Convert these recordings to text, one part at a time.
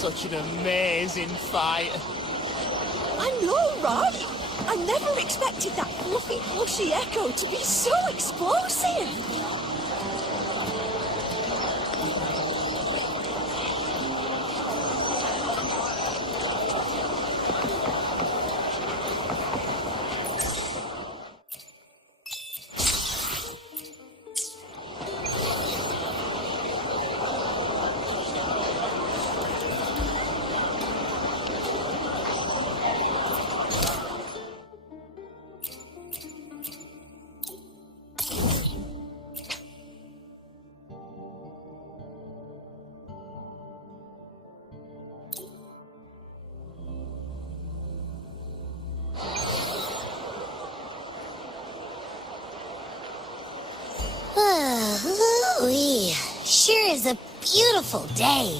such an amazing fight. I know, right? I never expected that fluffy, plushy Echo to be so explosive. Ooh-wee. Sure is a beautiful day.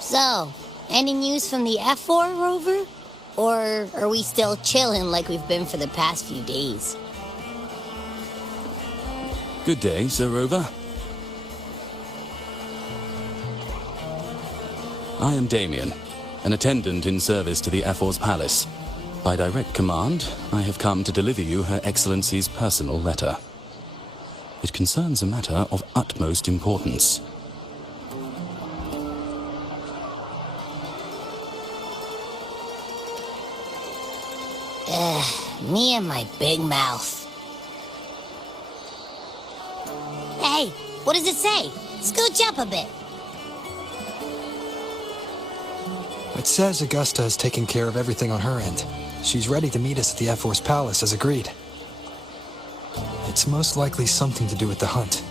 So, any news from the F4 rover? Or are we still chilling like we've been for the past few days? Good day, Sir Rover. I am Damien, an attendant in service to the F4's palace. By direct command, I have come to deliver you Her Excellency's personal letter. It concerns a matter of utmost importance. Me and my big mouth. Hey, what does it say? Scooch up a bit. It says Augusta has taken care of everything on her end. She's ready to meet us at the F4's palace as agreed. It's most likely something to do with the hunt.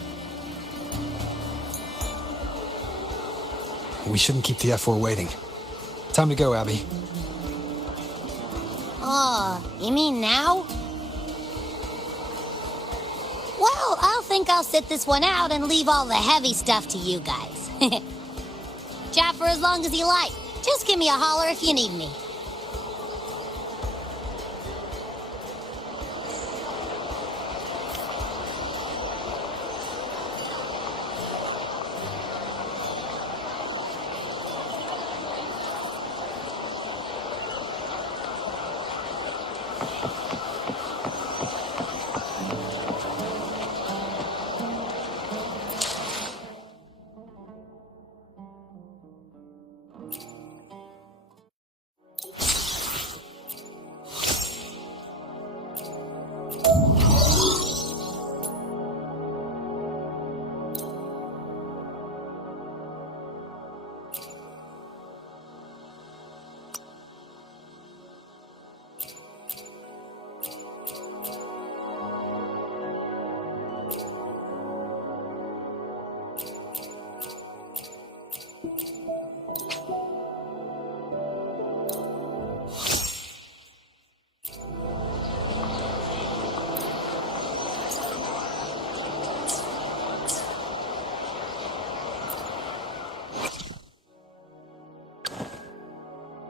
We shouldn't keep the F4 waiting. Time to go, Abby. Oh, you mean now? Well, I'll sit this one out and leave all the heavy stuff to you guys. Chat for as long as you like. Just give me a holler if you need me.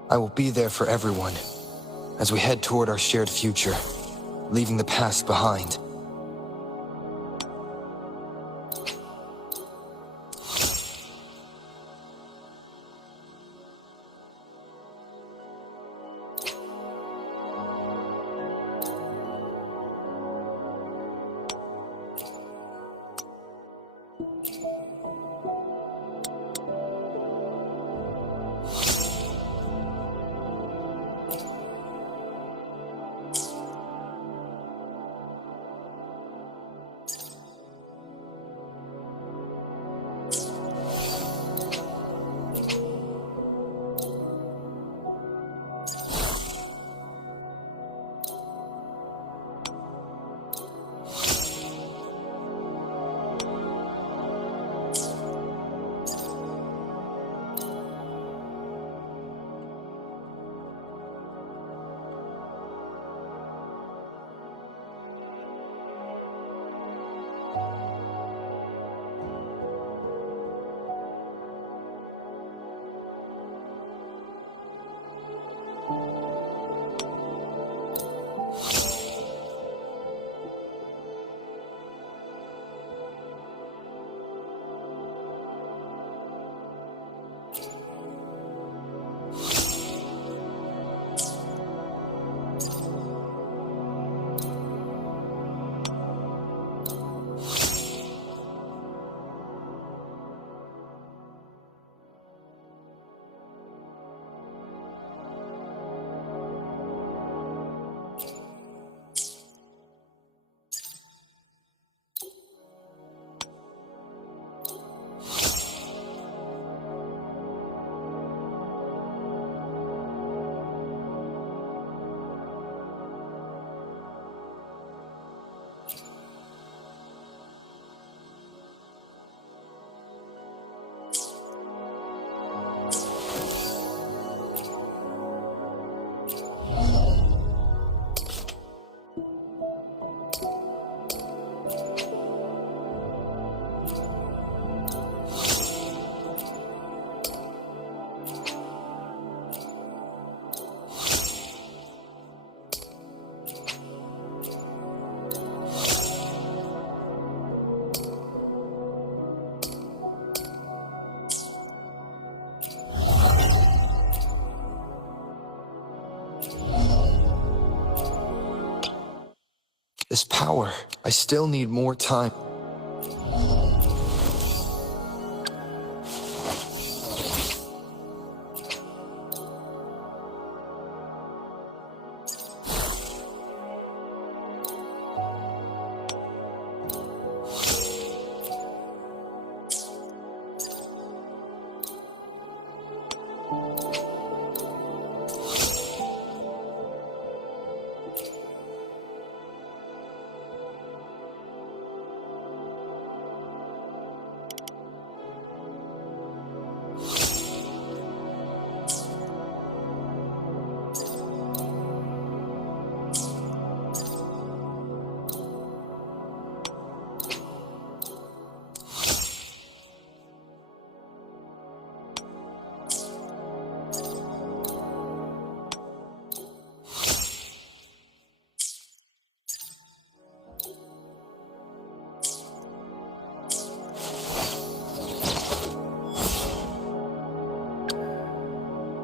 I will be there for everyone as we head toward our shared future, leaving the past behind. This power. I still need more time.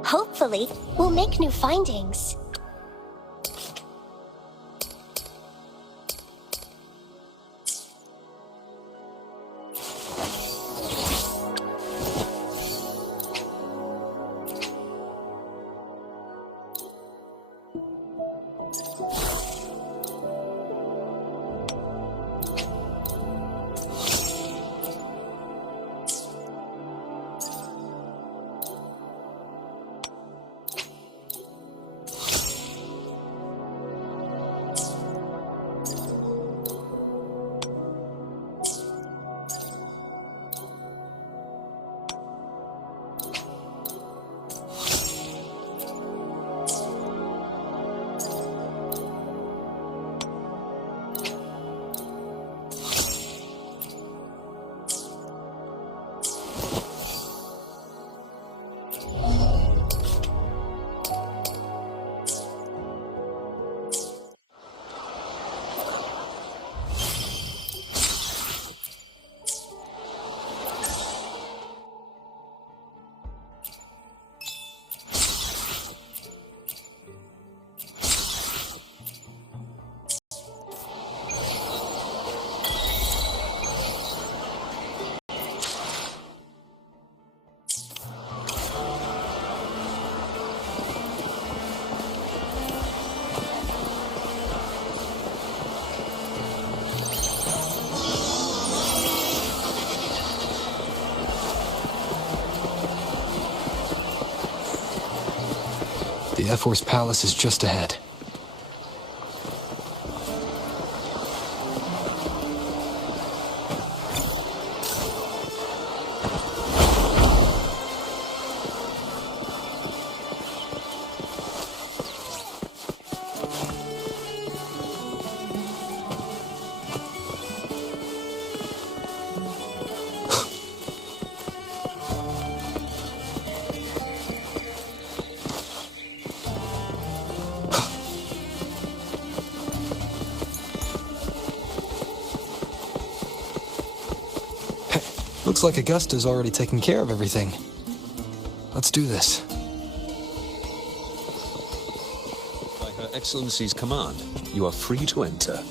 Hopefully, we'll make new findings. The F-Force Palace is just ahead. Looks like Augusta's already taken care of everything. Let's do this. By Her Excellency's command, you are free to enter.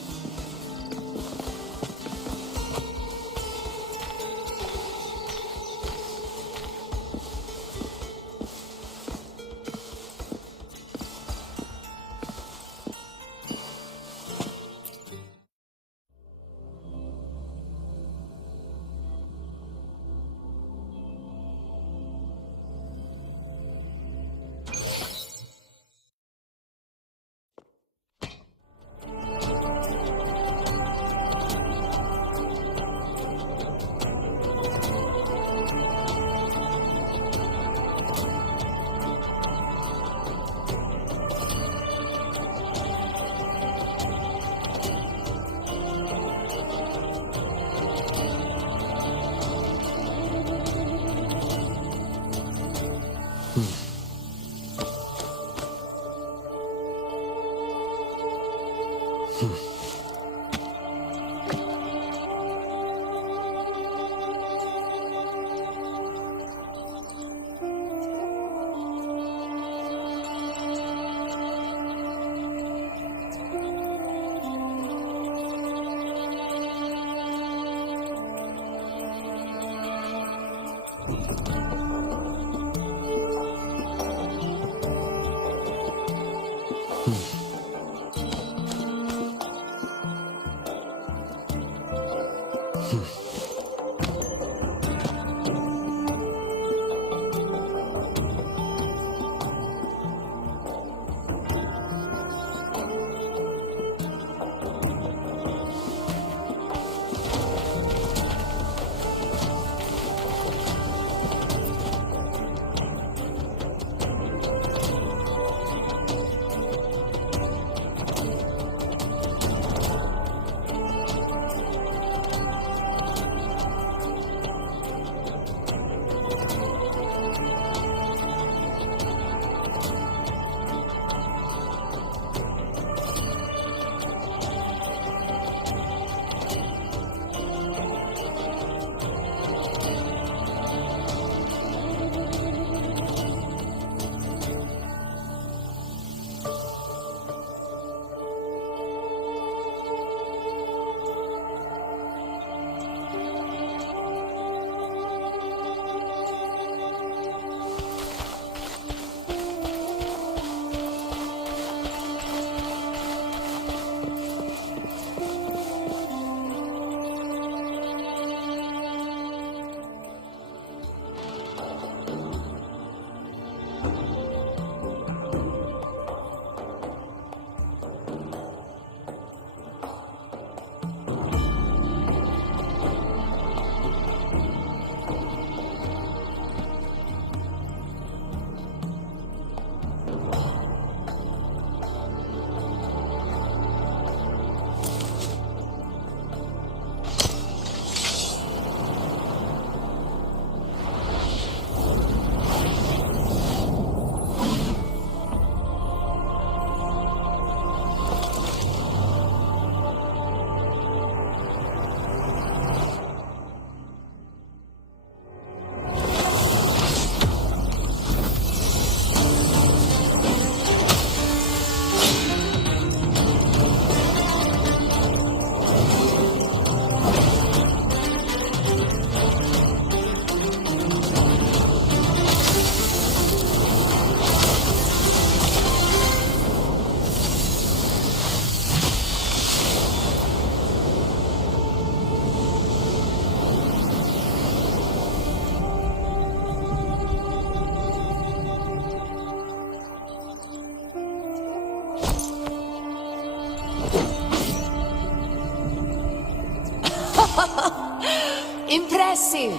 Impressive.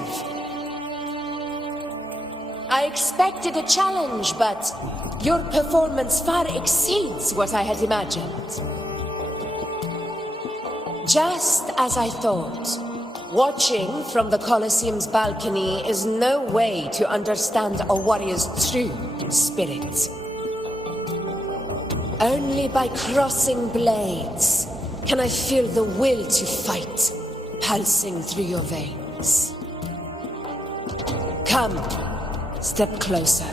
I expected a challenge, but your performance far exceeds what I had imagined. Just as I thought, watching from the Colosseum's balcony is no way to understand a warrior's true spirit. Only by crossing blades can I feel the will to fight pulsing through your veins. Come, step closer.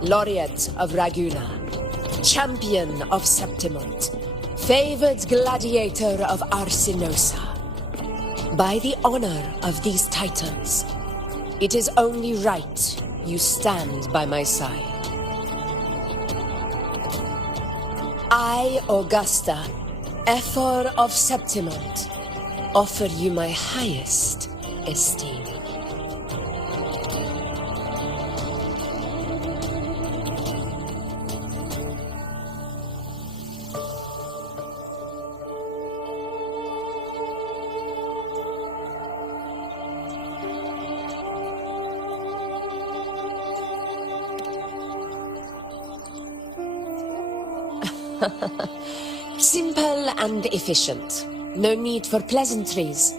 Laureate of Raguna, champion of Septimont, favored gladiator of Arsinosa. By the honor of these titans, it is only right you stand by my side. I, Augusta, Ephor of Septimont, offer you my highest esteem. Simple and efficient. No need for pleasantries.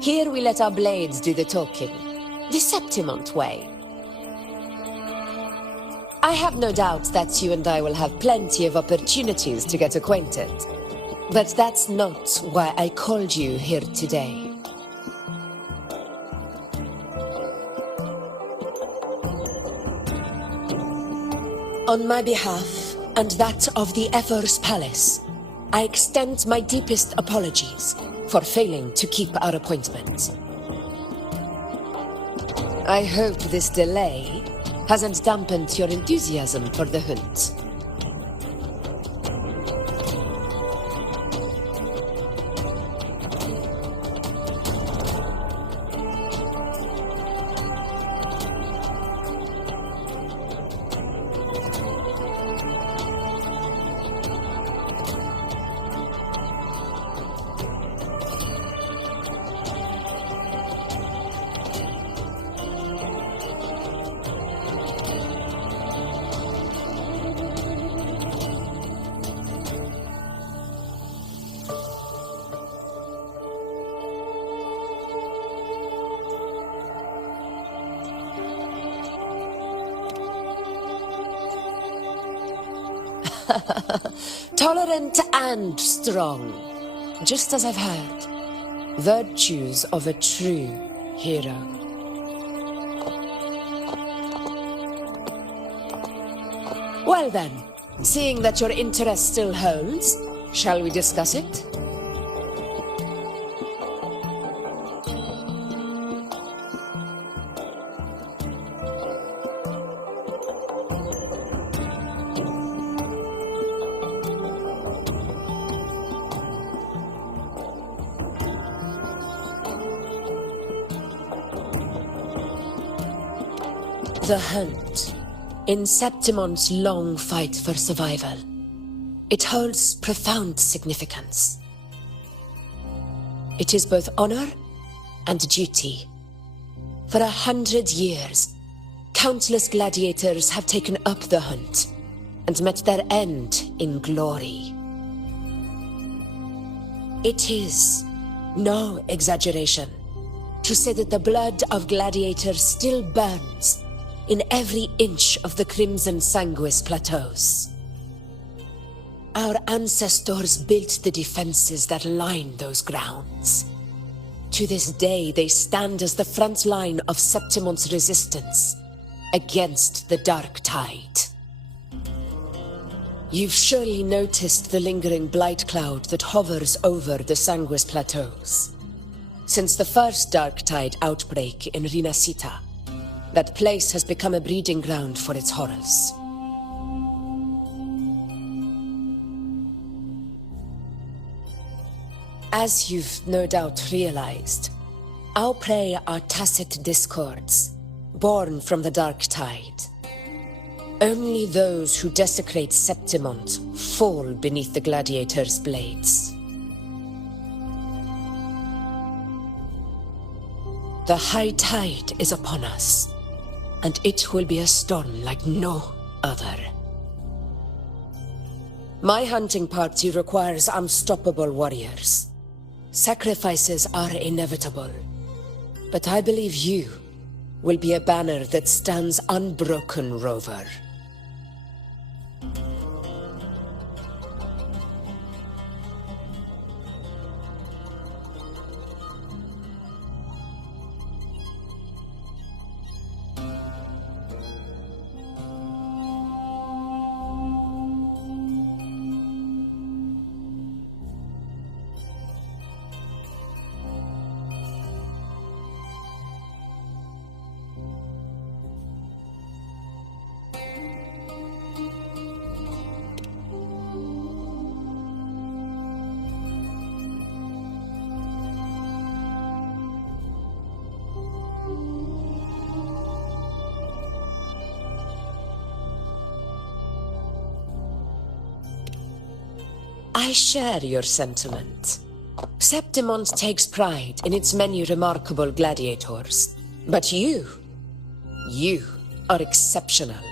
Here we let our blades do the talking. The Septimont way. I have no doubt that you and I will have plenty of opportunities to get acquainted. But that's not why I called you here today. On my behalf, and that of the Ephor's Palace, I extend my deepest apologies for failing to keep our appointment. I hope this delay hasn't dampened your enthusiasm for the hunt. Tolerant and strong, just as I've heard. Virtues of a true hero. Well then, seeing that your interest still holds, shall we discuss it? The hunt. In Septimon's long fight for survival, it holds profound significance. It is both honor and duty. For 100 years, countless gladiators have taken up the hunt and met their end in glory. It is no exaggeration to say that the blood of gladiators still burns in every inch of the Crimson Sanguis plateaus. Our ancestors built the defenses that line those grounds. To this day, they stand as the front line of Septimon's resistance against the Dark Tide. You've surely noticed the lingering blight cloud that hovers over the Sanguis plateaus. Since the first Dark Tide outbreak in Rinascita, that place has become a breeding ground for its horrors. As you've no doubt realized, our prey are tacit discords, born from the Dark Tide. Only those who desecrate Septimont fall beneath the gladiators' blades. The high tide is upon us, and it will be a storm like no other. My hunting party requires unstoppable warriors. Sacrifices are inevitable, but I believe you will be a banner that stands unbroken, Rover. I share your sentiment. Septimont takes pride in its many remarkable gladiators. But you are exceptional.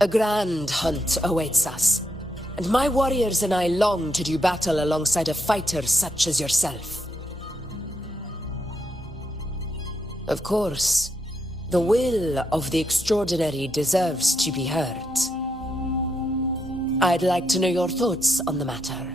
A grand hunt awaits us, and my warriors and I long to do battle alongside a fighter such as yourself. Of course, the will of the extraordinary deserves to be heard. I'd like to know your thoughts on the matter.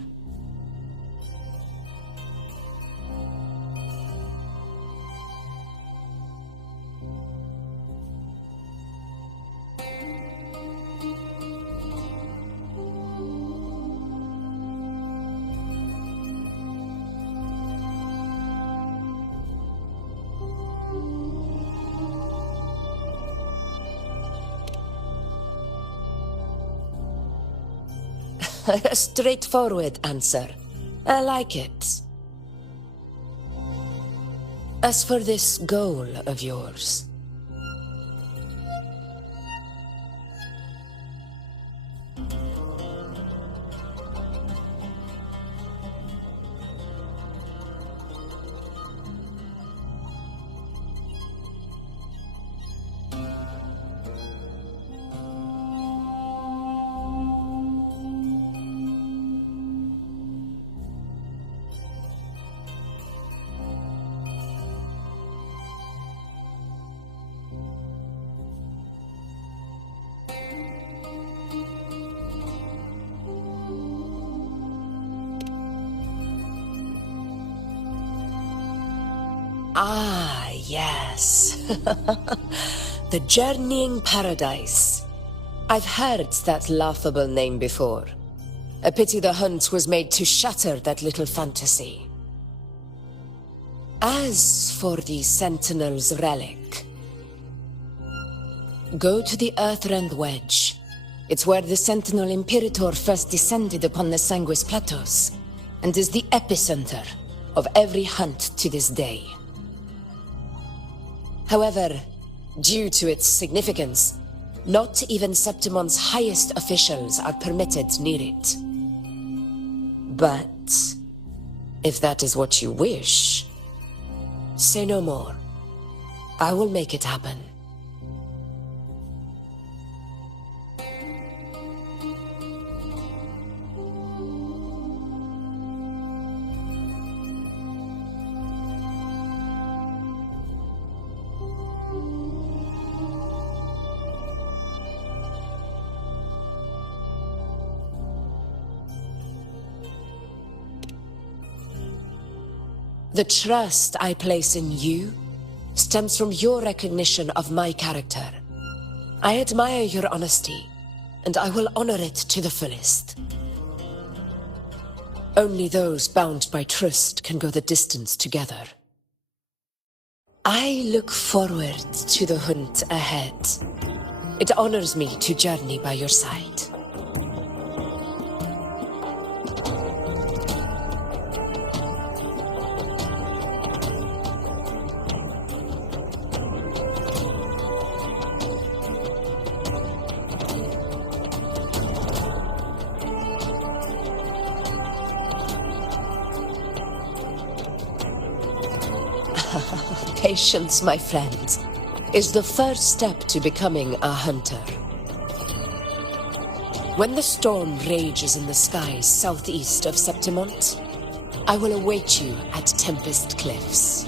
A straightforward answer. I like it. As for this goal of yours, Ah, yes. The Journeying Paradise. I've heard that laughable name before. A pity the hunt was made to shatter that little fantasy. As for the Sentinel's relic, go to the Earthrend Wedge. It's where the Sentinel Imperator first descended upon the Sanguis Plateaus, and is the epicenter of every hunt to this day. However, due to its significance, not even Septimon's highest officials are permitted near it. But if that is what you wish, say no more. I will make it happen. The trust I place in you stems from your recognition of my character. I admire your honesty, and I will honor it to the fullest. Only those bound by trust can go the distance together. I look forward to the hunt ahead. It honors me to journey by your side. Patience, my friend, is the first step to becoming a hunter. When the storm rages in the skies southeast of Septimont, I will await you at Tempest Cliffs.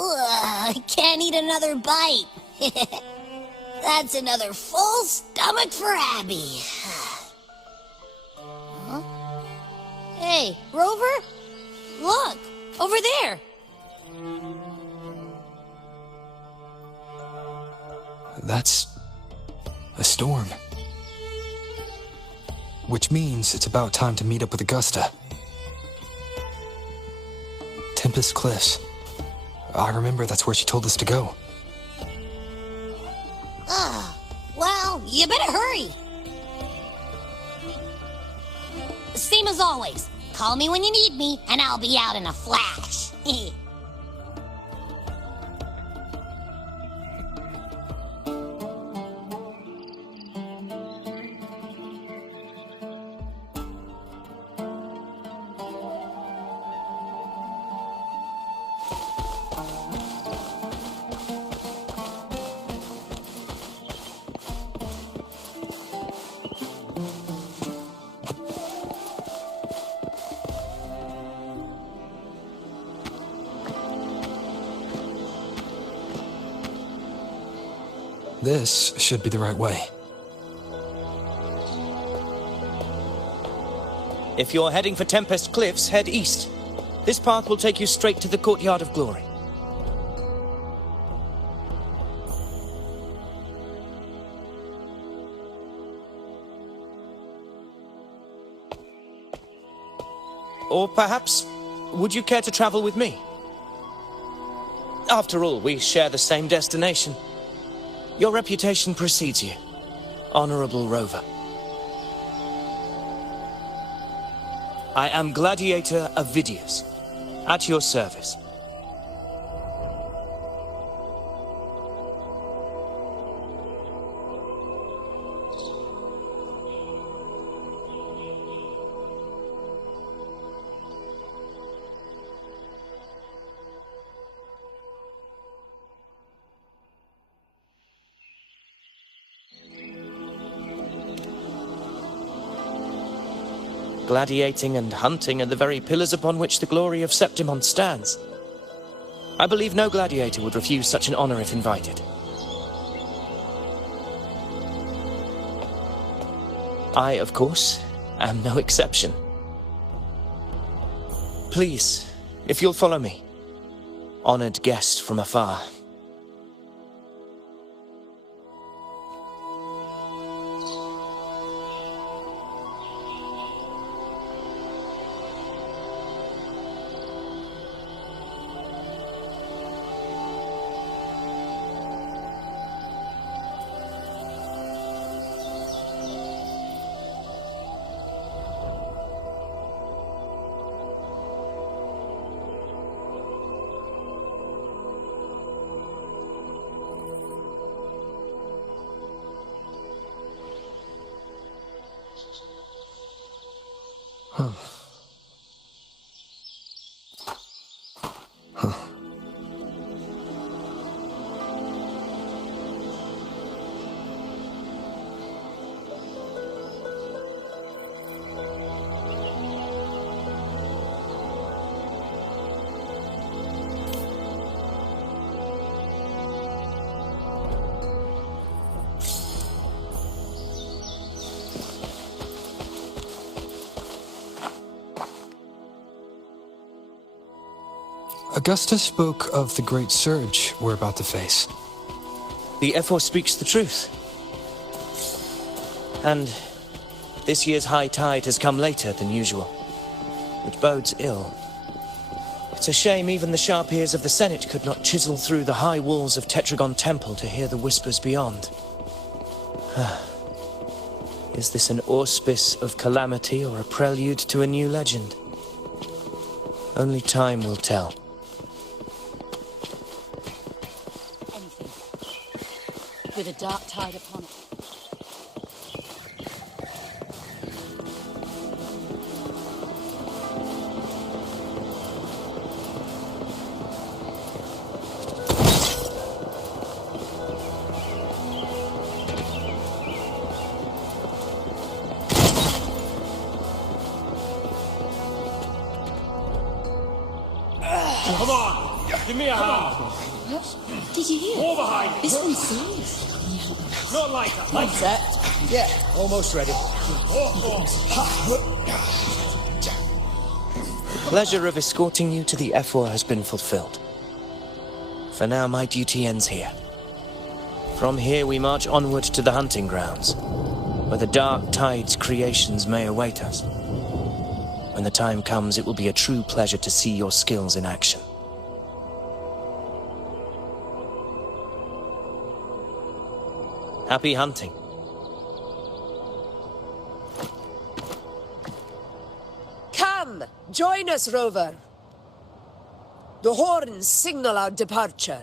Ugh, I can't eat another bite. That's another full stomach for Abby. Huh? Hey, Rover? Look, over there. That's a storm. Which means it's about time to meet up with Augusta. Tempest Cliffs. I remember that's where she told us to go. You better hurry. Same as always. Call me when you need me, and I'll be out in a flash. This should be the right way. If you're heading for Tempest Cliffs, head east. This path will take you straight to the Courtyard of Glory. Or perhaps, would you care to travel with me? After all, we share the same destination. Your reputation precedes you, Honorable Rover. I am Gladiator Avidius, at your service. Gladiating and hunting are the very pillars upon which the glory of Septimon stands. I believe no gladiator would refuse such an honor if invited. I, of course, am no exception. Please, if you'll follow me, honored guest from afar. Augusta spoke of the great surge we're about to face. The Ephor speaks the truth. And this year's high tide has come later than usual, which bodes ill. It's a shame even the sharp ears of the Senate could not chisel through the high walls of Tetragon Temple to hear the whispers beyond. Is this an auspice of calamity or a prelude to a new legend? Only time will tell. With a dark tide upon it. Come on! Give me a hand! Did you hear? More behind! This one's serious. Not like that! Like Set? Yeah, almost ready. The pleasure of escorting you to the Ephor has been fulfilled. For now, my duty ends here. From here, we march onward to the hunting grounds, where the dark tide's creations may await us. When the time comes, it will be a true pleasure to see your skills in action. Happy hunting. Join us, Rover. The horns signal our departure.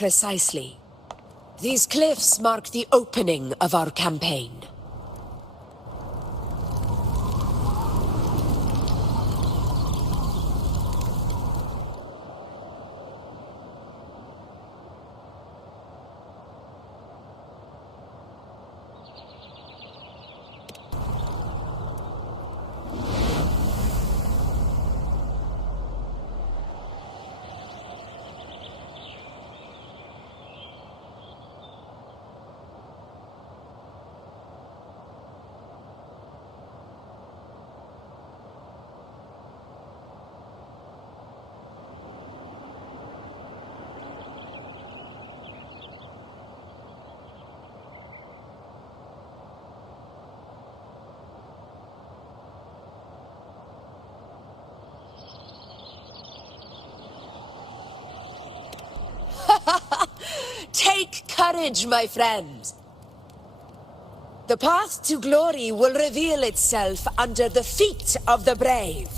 Precisely. These cliffs mark the opening of our campaign. Take courage, my friend. The path to glory will reveal itself under the feet of the brave.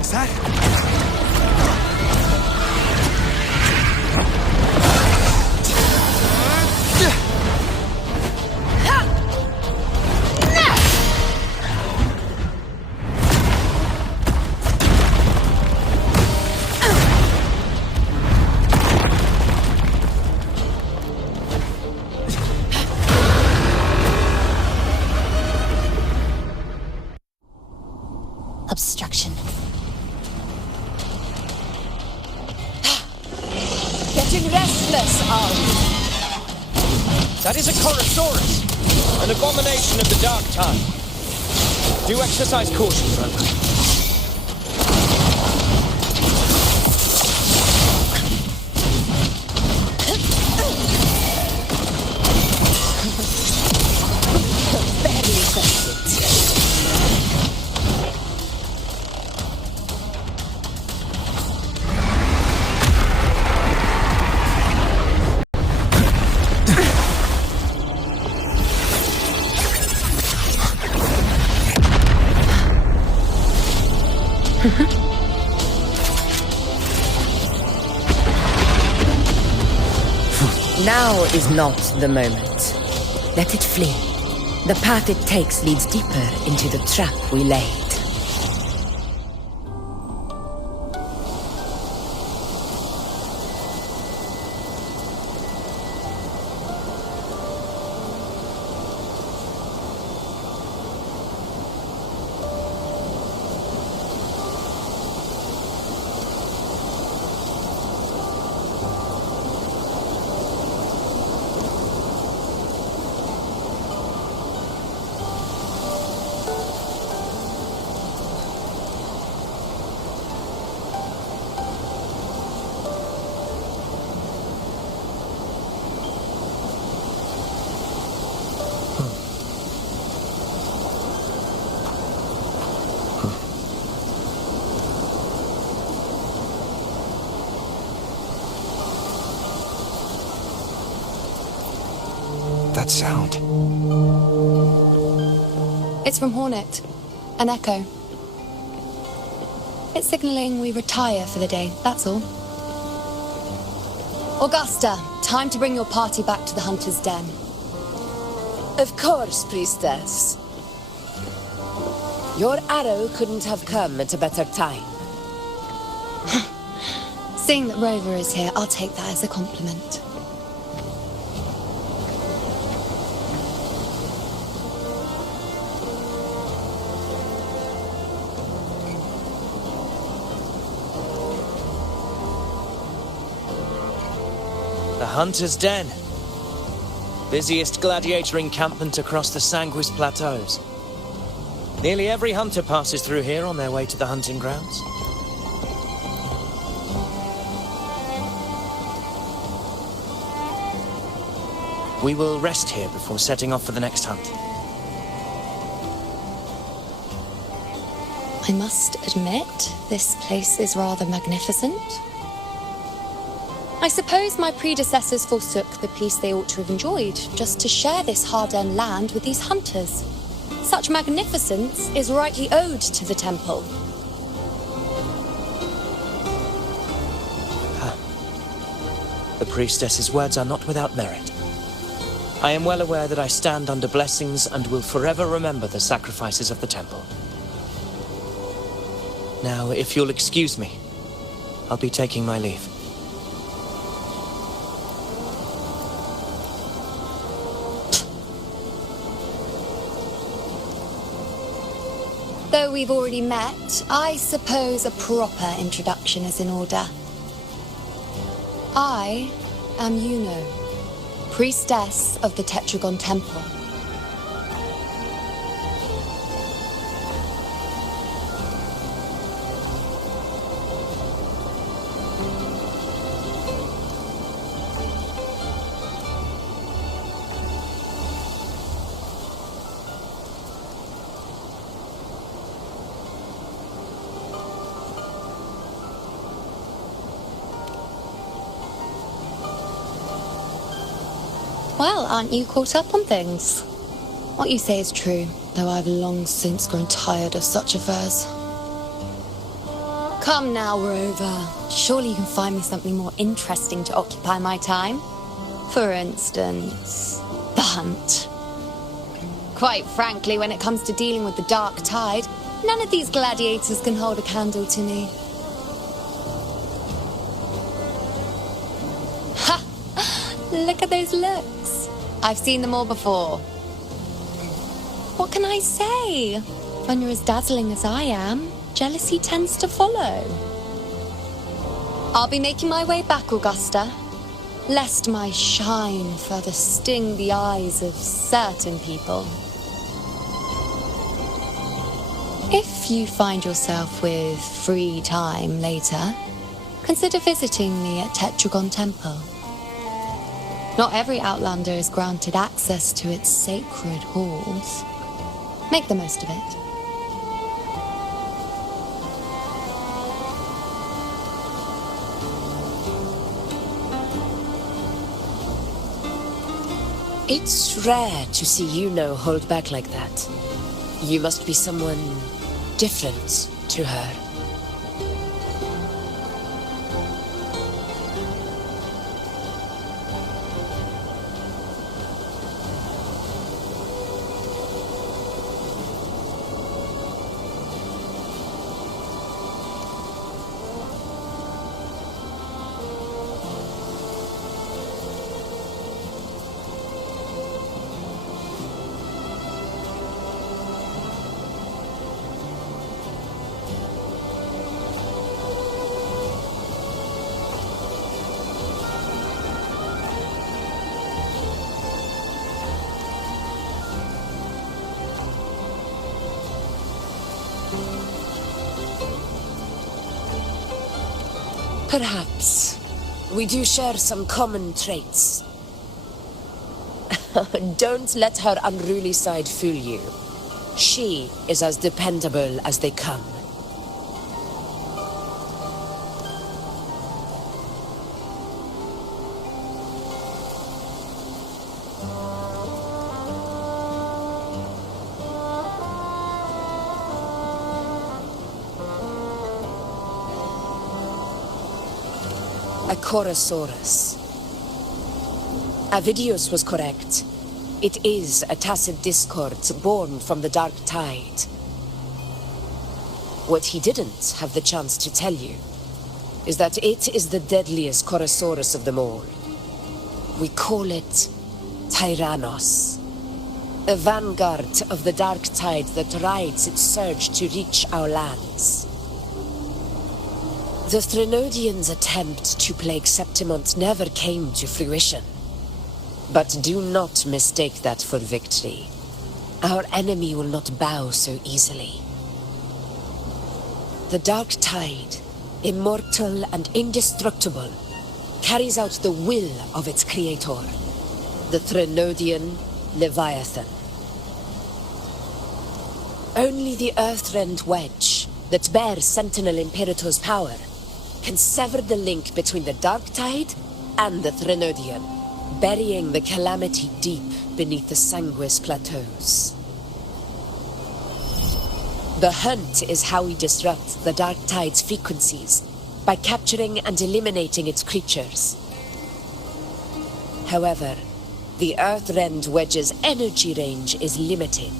Is that? Obstruction. Getting restless, are we? That is a Chorosaurus, an abomination of the Dark Tide. Do exercise caution, Rover. Very sensitive. Now is not the moment. Let it flee. The path it takes leads deeper into the trap we laid. That sound. It's from Hornet. An echo. It's signaling we retire for the day, that's all. Augusta, time to bring your party back to the Hunter's Den. Of course, priestess. Your arrow couldn't have come at a better time. Seeing that Rover is here, I'll take that as a compliment. The Hunter's Den. Busiest gladiator encampment across the Sanguis Plateaus. Nearly every hunter passes through here on their way to the hunting grounds. We will rest here before setting off for the next hunt. I must admit, this place is rather magnificent. I suppose my predecessors forsook the peace they ought to have enjoyed just to share this hard-earned land with these hunters. Such magnificence is rightly owed to the temple. The priestess's words are not without merit. I am well aware that I stand under blessings and will forever remember the sacrifices of the temple. Now, if you'll excuse me, I'll be taking my leave. Though we've already met, I suppose a proper introduction is in order. I am Yuno, priestess of the Tetragon Temple. Well, aren't you caught up on things? What you say is true, though I've long since grown tired of such affairs. Come now, Rover. Surely you can find me something more interesting to occupy my time. For instance, the hunt. Quite frankly, when it comes to dealing with the dark tide, none of these gladiators can hold a candle to me. Ha! Look at those looks. I've seen them all before. What can I say? When you're as dazzling as I am, jealousy tends to follow. I'll be making my way back, Augusta, lest my shine further sting the eyes of certain people. If you find yourself with free time later, consider visiting me at Tetragon Temple. Not every Outlander is granted access to its sacred halls. Make the most of it. It's rare to see Yuno hold back like that. You must be someone different to her. Perhaps. We do share some common traits. Don't let her unruly side fool you. She is as dependable as they come. A Chorosaurus. Avidius was correct. It is a tacit discord born from the dark tide. What he didn't have the chance to tell you is that it is the deadliest Chorosaurus of them all. We call it Tyrannos, a vanguard of the dark tide that rides its surge to reach our lands. The Threnodians' attempt to plague Septimont never came to fruition. But do not mistake that for victory. Our enemy will not bow so easily. The dark tide, immortal and indestructible, carries out the will of its creator, the Threnodian Leviathan. Only the Earthrend Wedge, that bears Sentinel Imperator's power, can sever the link between the dark tide and the Threnodian, burying the calamity deep beneath the Sanguis plateaus. The hunt is how we disrupt the dark tide's frequencies, by capturing and eliminating its creatures. However, the Earthrend Wedge's energy range is limited.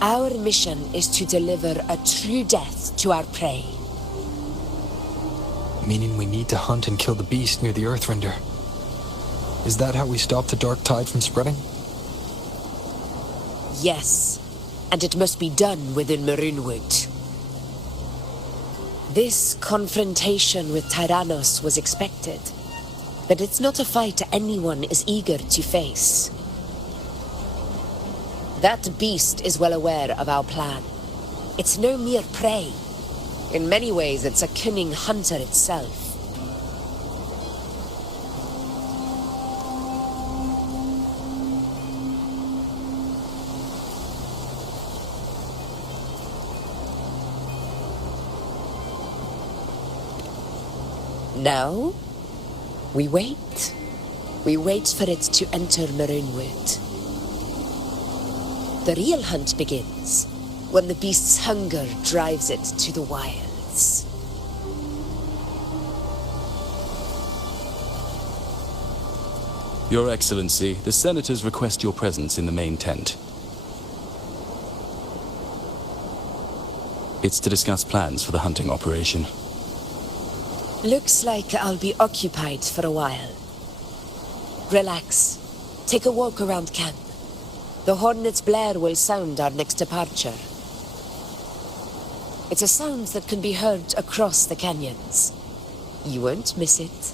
Our mission is to deliver a true death to our prey. Meaning we need to hunt and kill the beast near the Earthrender. Is that how we stop the dark tide from spreading? Yes. and it must be done within Maroonwood. This confrontation with Tyrannos was expected, but it's not a fight anyone is eager to face. That beast is well aware of our plan. It's no mere prey. In many ways, it's a cunning hunter itself. Now, we wait. We wait for it to enter Maroonwood. The real hunt begins when the beast's hunger drives it to the wilds. Your Excellency, the senators request your presence in the main tent. It's to discuss plans for the hunting operation. Looks like I'll be occupied for a while. Relax. Take a walk around camp. The hornet's blare will sound our next departure. It's a sound that can be heard across the canyons. You won't miss it.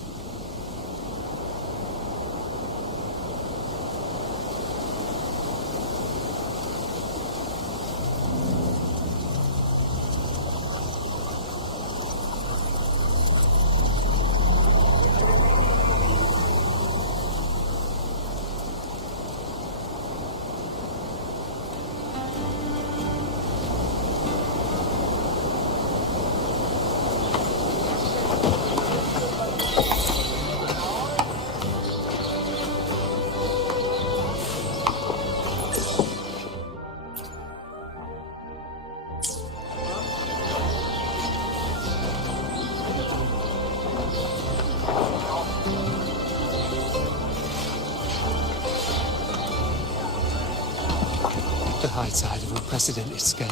The high tide of unprecedented scale.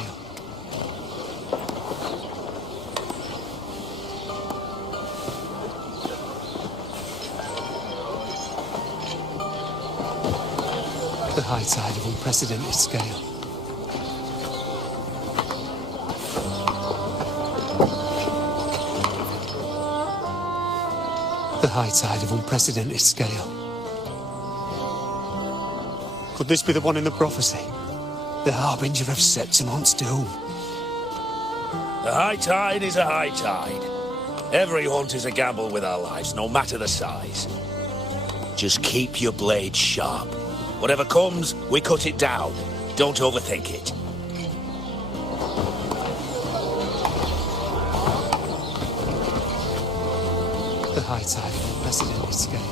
The high tide of unprecedented scale. The high tide of unprecedented scale. Could this be the one in the prophecy? The harbinger of Septimont's doom. The high tide is a high tide. Every hunt is a gamble with our lives, no matter the size. Just keep your blade sharp. Whatever comes, we cut it down. Don't overthink it. The high tide of unprecedented scale.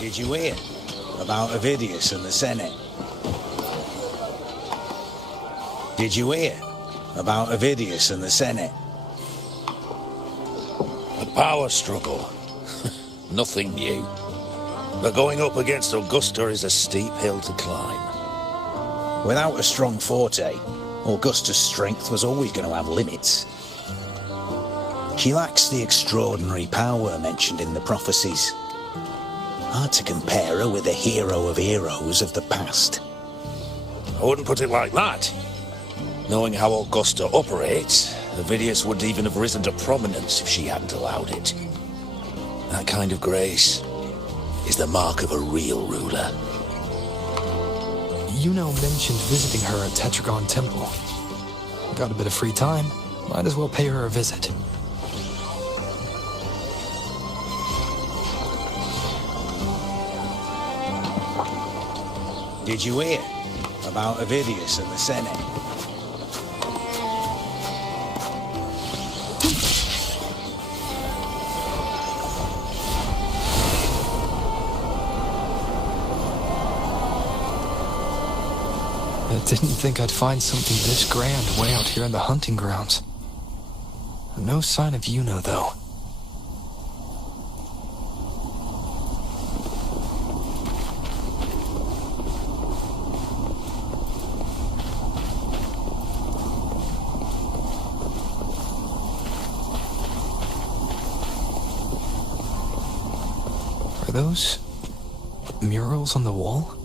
Did you hear about Avidius and the Senate? Did you hear about Avidius and the Senate? A power struggle. Nothing new. But going up against Augusta is a steep hill to climb. Without a strong forte, Augusta's strength was always going to have limits. She lacks the extraordinary power mentioned in the prophecies. Hard to compare her with a hero of heroes of the past. I wouldn't put it like that. Knowing how Augusta operates, Avidius wouldn't even have risen to prominence if she hadn't allowed it. That kind of grace is the mark of a real ruler. Yuno mentioned visiting her at Tetragon Temple. Got a bit of free time, might as well pay her a visit. Did you hear about Avidius and the Senate? I didn't think I'd find something this grand way out here in the hunting grounds. No sign of Yuno, though. Are those murals on the wall?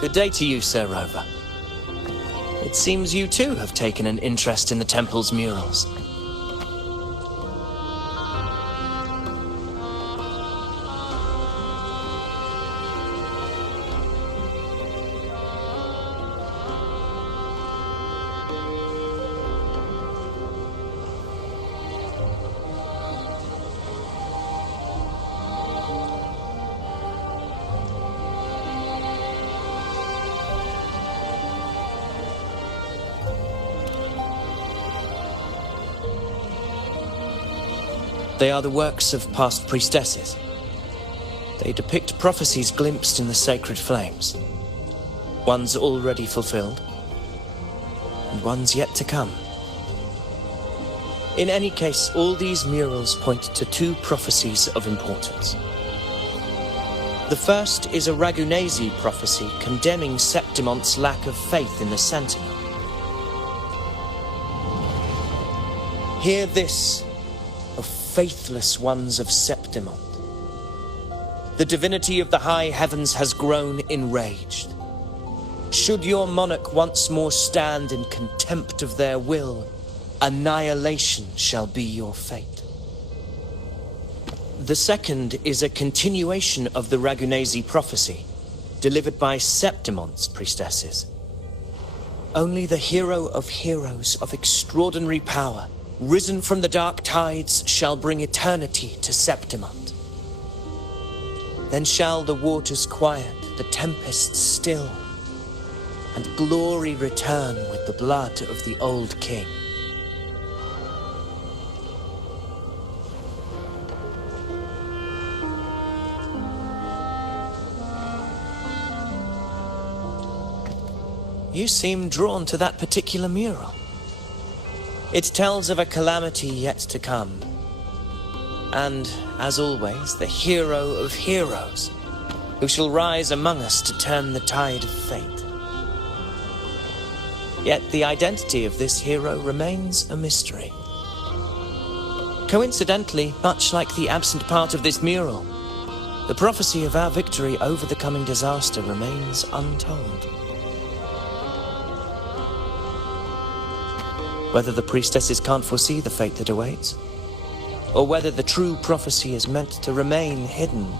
Good day to you, Sir Rover. It seems you too have taken an interest in the temple's murals. They are the works of past priestesses. They depict prophecies glimpsed in the sacred flames. Ones already fulfilled, and ones yet to come. In any case, all these murals point to two prophecies of importance. The first is a Ragunesi prophecy condemning Septimonte's lack of faith in the Sentinel. Hear this, O faithless ones of Septimont. The divinity of the high heavens has grown enraged. Should your monarch once more stand in contempt of their will, annihilation shall be your fate. The second is a continuation of the Ragunesi prophecy, delivered by Septimonte's priestesses. Only the hero of heroes of extraordinary power, risen from the dark tides, shall bring eternity to Septimont. Then shall the waters quiet, the tempests still, and glory return with the blood of the old king. You seem drawn to that particular mural. It tells of a calamity yet to come. And, as always, the hero of heroes, who shall rise among us to turn the tide of fate. Yet the identity of this hero remains a mystery. Coincidentally, much like the absent part of this mural, the prophecy of our victory over the coming disaster remains untold. Whether the priestesses can't foresee the fate that awaits, or whether the true prophecy is meant to remain hidden,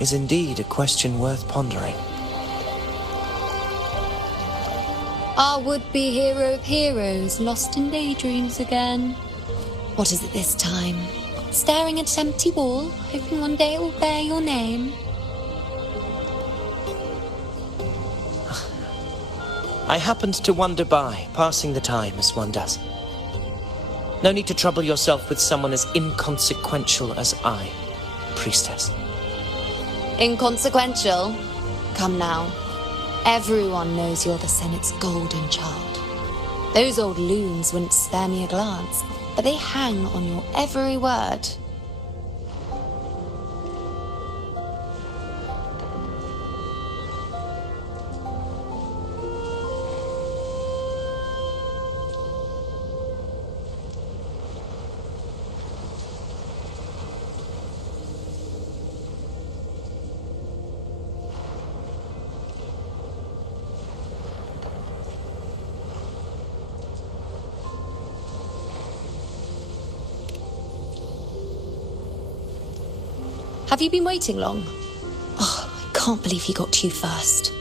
is indeed a question worth pondering. Our would-be hero of heroes lost in daydreams again. What is it this time? Staring at an empty wall, hoping one day it will bear your name? I happened to wander by, passing the time as one does. No need to trouble yourself with someone as inconsequential as I, priestess. Inconsequential? Come now. Everyone knows you're the Senate's golden child. Those old loons wouldn't spare me a glance, but they hang on your every word. Have you been waiting long? Oh, I can't believe he got to you first.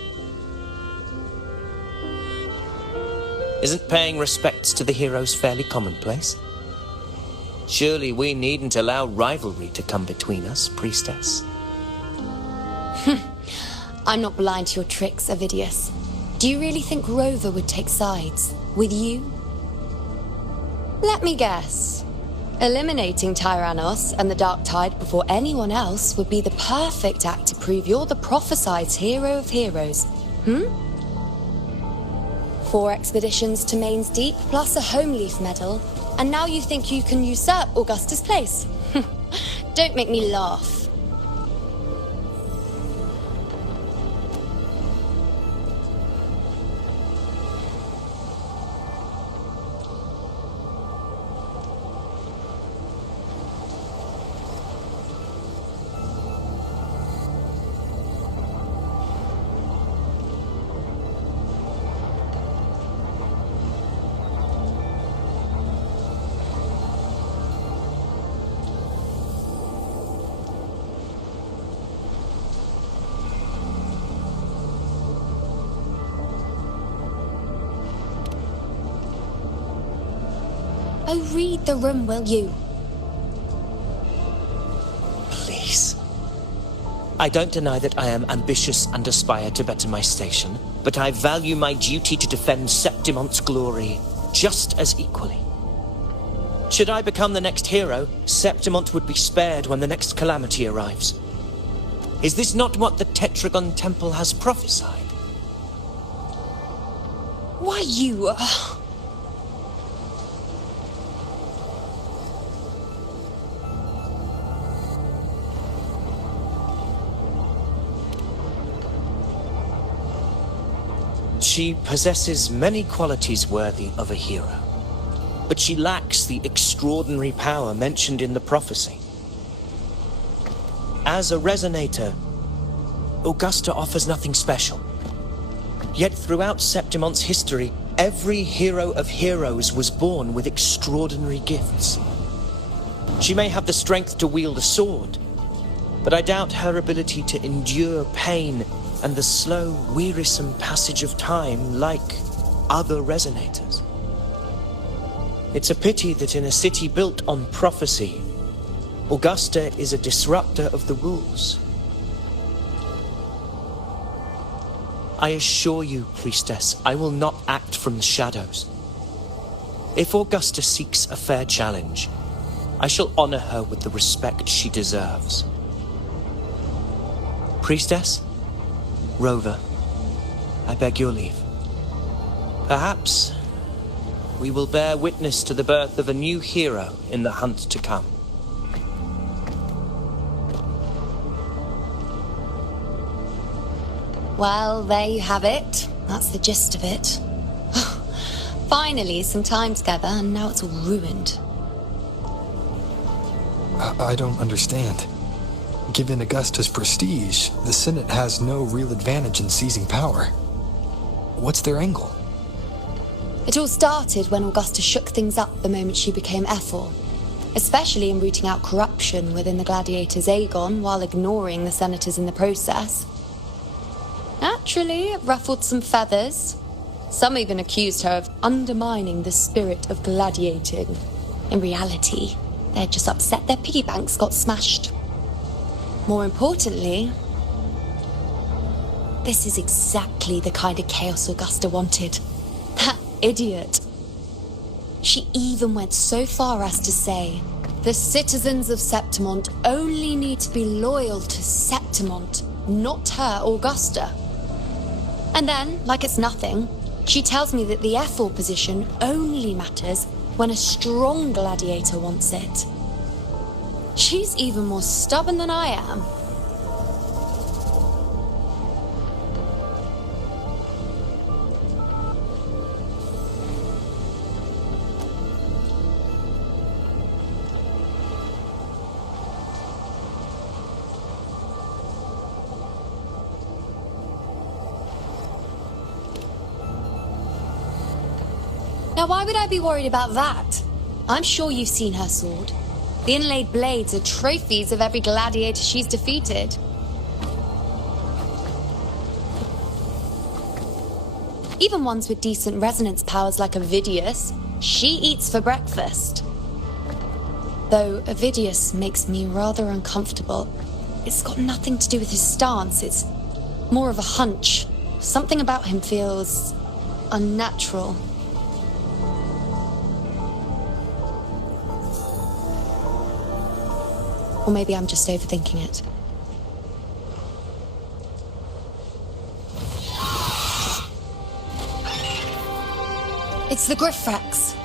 Isn't paying respects to the heroes fairly commonplace? Surely we needn't allow rivalry to come between us, priestess. I'm not blind to your tricks, Avidius. Do you really think Rover would take sides with you? Let me guess. Eliminating Tyrannos and the Dark Tide before anyone else would be the perfect act to prove you're the prophesied hero of heroes. 4 expeditions to Main's Deep, plus a Homeleaf medal, and now you think you can usurp Augustus' place? Don't make me laugh. Oh, read the room, will you? Please. I don't deny that I am ambitious and aspire to better my station, but I value my duty to defend Septimonte's glory just as equally. Should I become the next hero, Septimont would be spared when the next calamity arrives. Is this not what the Tetragon Temple has prophesied? Why you... She possesses many qualities worthy of a hero, but she lacks the extraordinary power mentioned in the prophecy. As a resonator, Augusta offers nothing special. Yet throughout Septimont's history, every hero of heroes was born with extraordinary gifts. She may have the strength to wield a sword, but I doubt her ability to endure pain and the slow, wearisome passage of time like other resonators. It's a pity that in a city built on prophecy, Augusta is a disruptor of the rules. I assure you, Priestess, I will not act from the shadows. If Augusta seeks a fair challenge, I shall honor her with the respect she deserves. Priestess? Rover, I beg your leave. Perhaps we will bear witness to the birth of a new hero in the hunt to come. Well, there you have it. That's the gist of it. Finally, some time together, and now it's all ruined. I don't understand. Given Augusta's prestige, the Senate has no real advantage in seizing power. What's their angle? It all started when Augusta shook things up the moment she became Ephor, especially in rooting out corruption within the gladiators' Aegon while ignoring the senators in the process. Naturally, it ruffled some feathers. Some even accused her of undermining the spirit of gladiating. In reality, they're just upset their piggy banks got smashed. More importantly, this is exactly the kind of chaos Augusta wanted. That idiot. She even went so far as to say, the citizens of Septimont only need to be loyal to Septimont, not her, Augusta. And then, like it's nothing, she tells me that the Ephor position only matters when a strong gladiator wants it. She's even more stubborn than I am. Now, why would I be worried about that? I'm sure you've seen her sword. The inlaid blades are trophies of every gladiator she's defeated. Even ones with decent resonance powers like Ovidius, she eats for breakfast. Though Ovidius makes me rather uncomfortable. It's got nothing to do with his stance, it's more of a hunch. Something about him feels unnatural. Or maybe I'm just overthinking it. It's the Griffrax.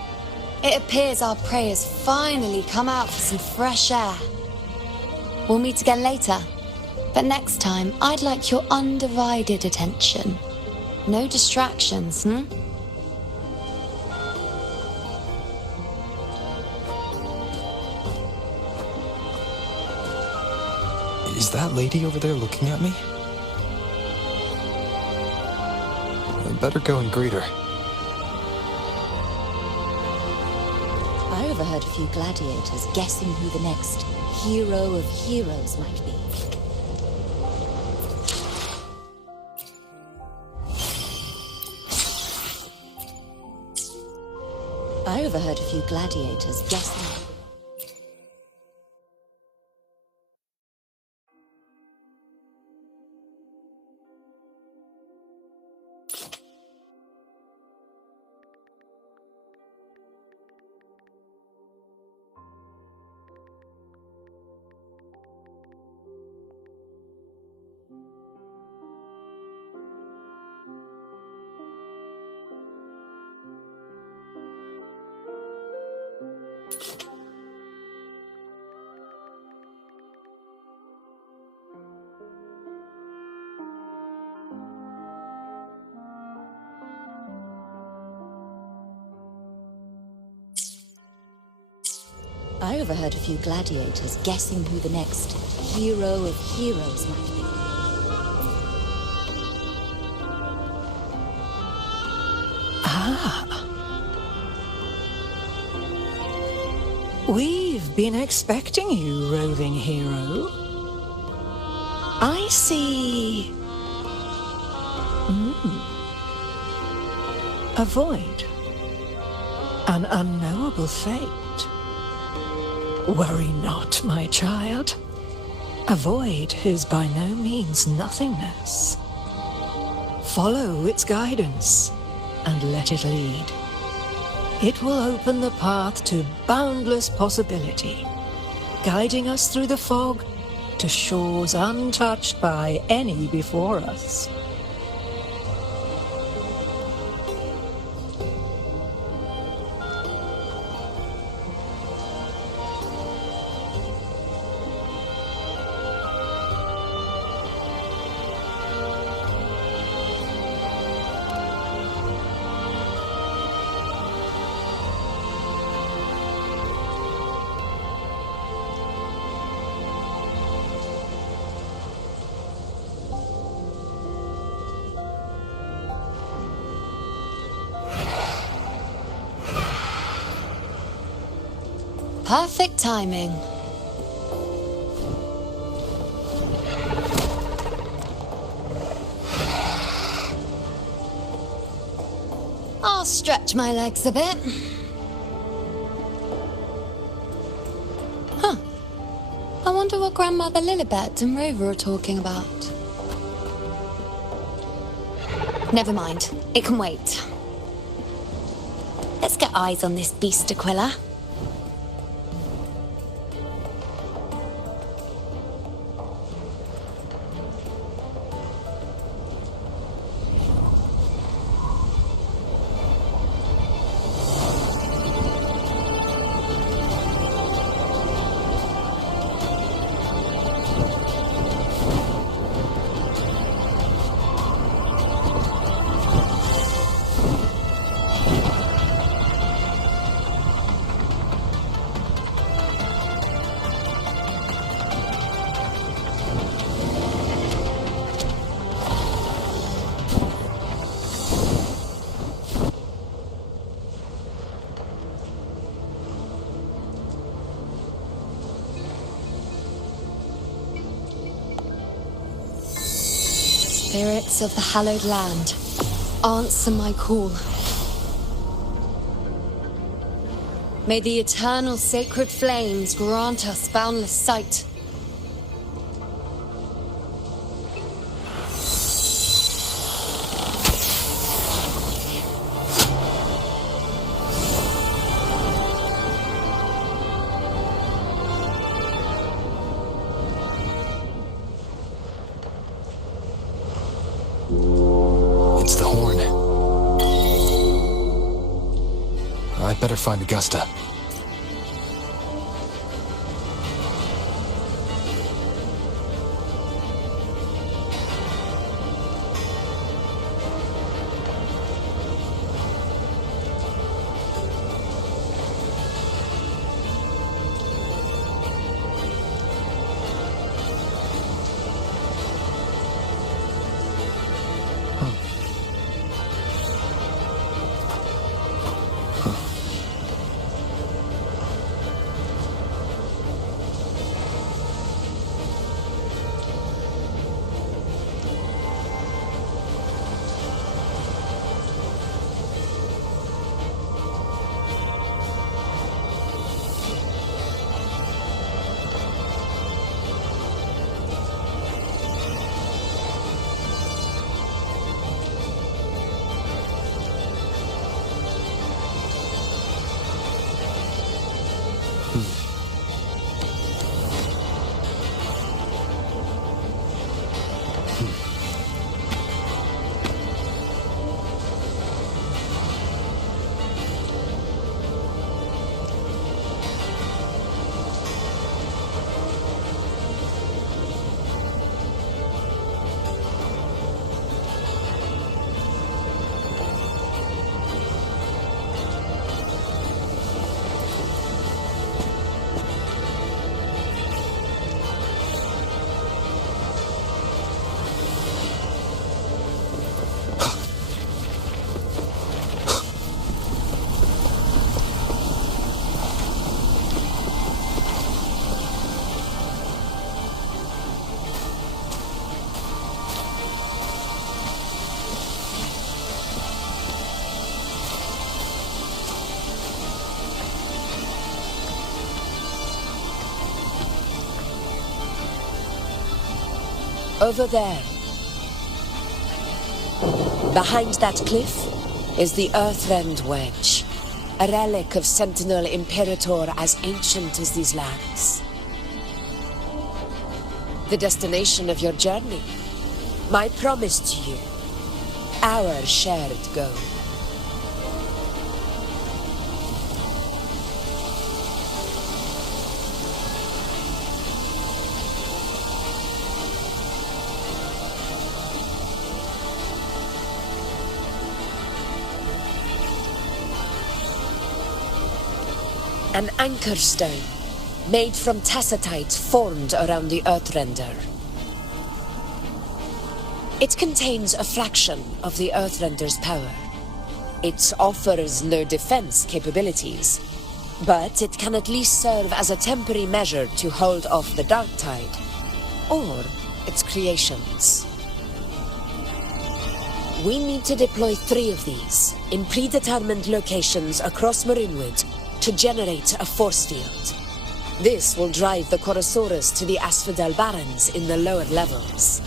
It appears our prey has finally come out for some fresh air. We'll meet again later. But next time, I'd like your undivided attention. No distractions, Is that lady over there looking at me? I better go and greet her. I overheard a few gladiators guessing who the next hero of heroes might be. I overheard a few gladiators guessing. I overheard a few gladiators guessing who the next hero of heroes might be. We've been expecting you, roving hero. I see... A void. An unknowable fate. Worry not, my child. A void is by no means nothingness. Follow its guidance and let it lead. It will open the path to boundless possibility, guiding us through the fog to shores untouched by any before us. Perfect timing. I'll stretch my legs a bit. Huh. I wonder what Grandmother Lilibet and Rover are talking about. Never mind. It can wait. Let's get eyes on this beast, Aquila. Spirits of the hallowed land, answer my call. May the eternal sacred flames grant us boundless sight. It's the horn. I'd better find Augusta. Over there. Behind that cliff is the Earthrend Wedge, a relic of Sentinel Imperator as ancient as these lands. The destination of your journey, my promise to you, our shared goal. An anchor stone, made from tacitite formed around the Earthrender. It contains a fraction of the Earthrender's power. It offers no defense capabilities, but it can at least serve as a temporary measure to hold off the dark tide, or its creations. We need to deploy 3 of these in predetermined locations across Marinwood to generate a force field. This will drive the Chorosaurus to the Asphodel Barrens in the lower levels.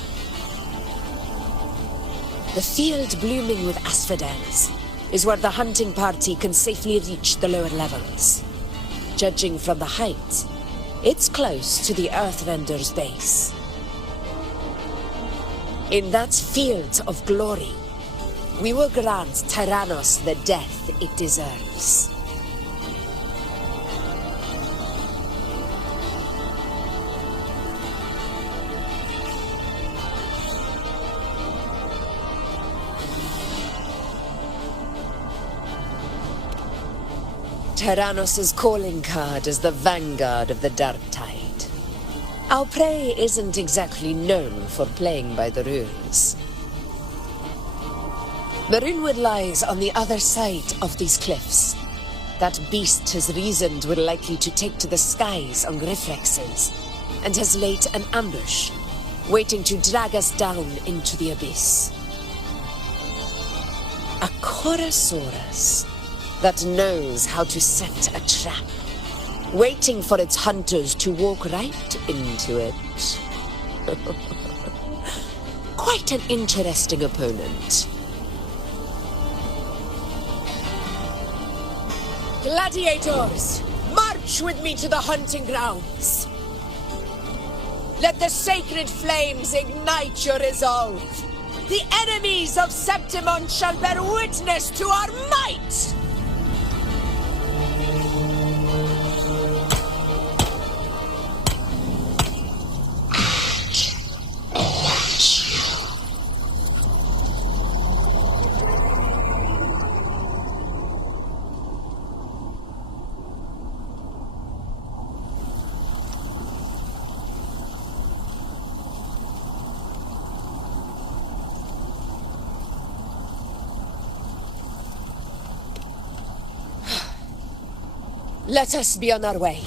The field blooming with asphodels is where the hunting party can safely reach the lower levels. Judging from the height, it's close to the Earthrender's base. In that field of glory, we will grant Tyrannos the death it deserves. Tyrannos' calling card is the vanguard of the dark tide. Our prey isn't exactly known for playing by the rules. Marinwood lies on the other side of these cliffs. That beast has reasoned we're likely to take to the skies on reflexes, and has laid an ambush, waiting to drag us down into the abyss. A Chorosaurus that knows how to set a trap, waiting for its hunters to walk right into it. Quite an interesting opponent. Gladiators, march with me to the hunting grounds. Let the sacred flames ignite your resolve. The enemies of Septimon shall bear witness to our might! Let us be on our way.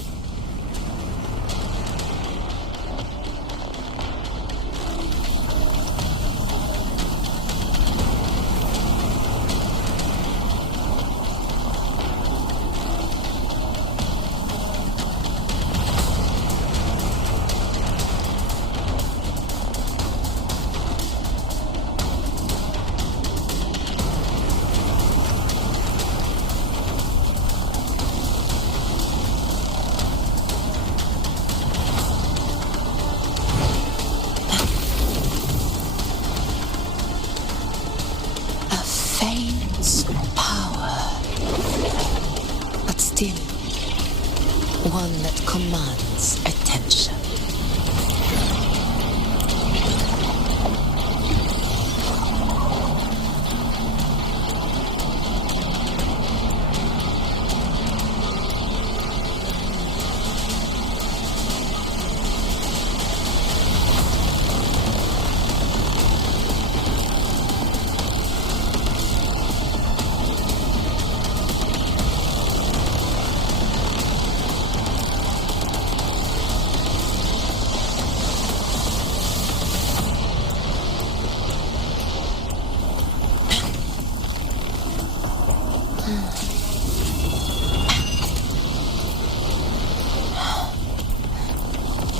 One that commands attention.